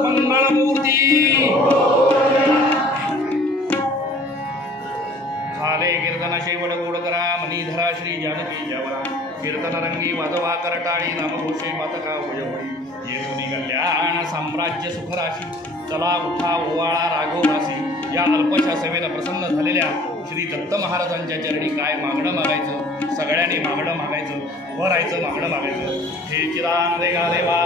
मंगलमूर्ती. झाले कीर्तन शेवट गोड करा, मनीधरा श्री जानकी जवरा. कीर्तनरंगी वाजवा करटाळी नामघोषे मातका वयवळी येऊनी कल्याण साम्राज्य सुखराशी चला उठा ओवाळा राघवरासी या अल्पशा सेवेला प्रसन्न झालेल्या श्री दत्त महाराजांच्या चरणी काय मागणं मागायचं सगळ्यांनी मागणं मागायचं उभं राहायचं मागणं मागायचं हे चिदान देगा देवा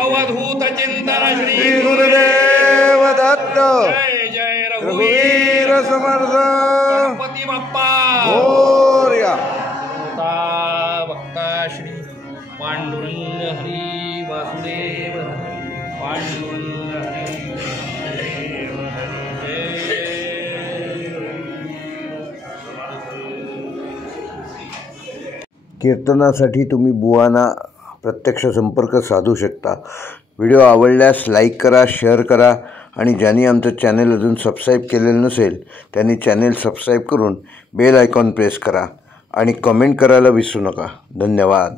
अवधूत चिंतन श्री गुरुदेव दत्त जय जय रघुवीर समर्थ गणपती बाप्पा मोरया भक्ता श्री पांडुरंग हरी वासुदेव पांडुरंग हरी कीर्तनासाठी तुम्ही बुवांना प्रत्यक्ष संपर्क साधू शकता. व्हिडिओ आवडल्यास लाईक करा, शेअर करा आणि ज्यांनी आमचं चॅनल अजून सबस्क्राईब केलेलं नसेल त्यांनी चॅनल सबस्क्राईब करून बेल आयकॉन प्रेस करा आणि कमेंट करायला विसरू नका. धन्यवाद.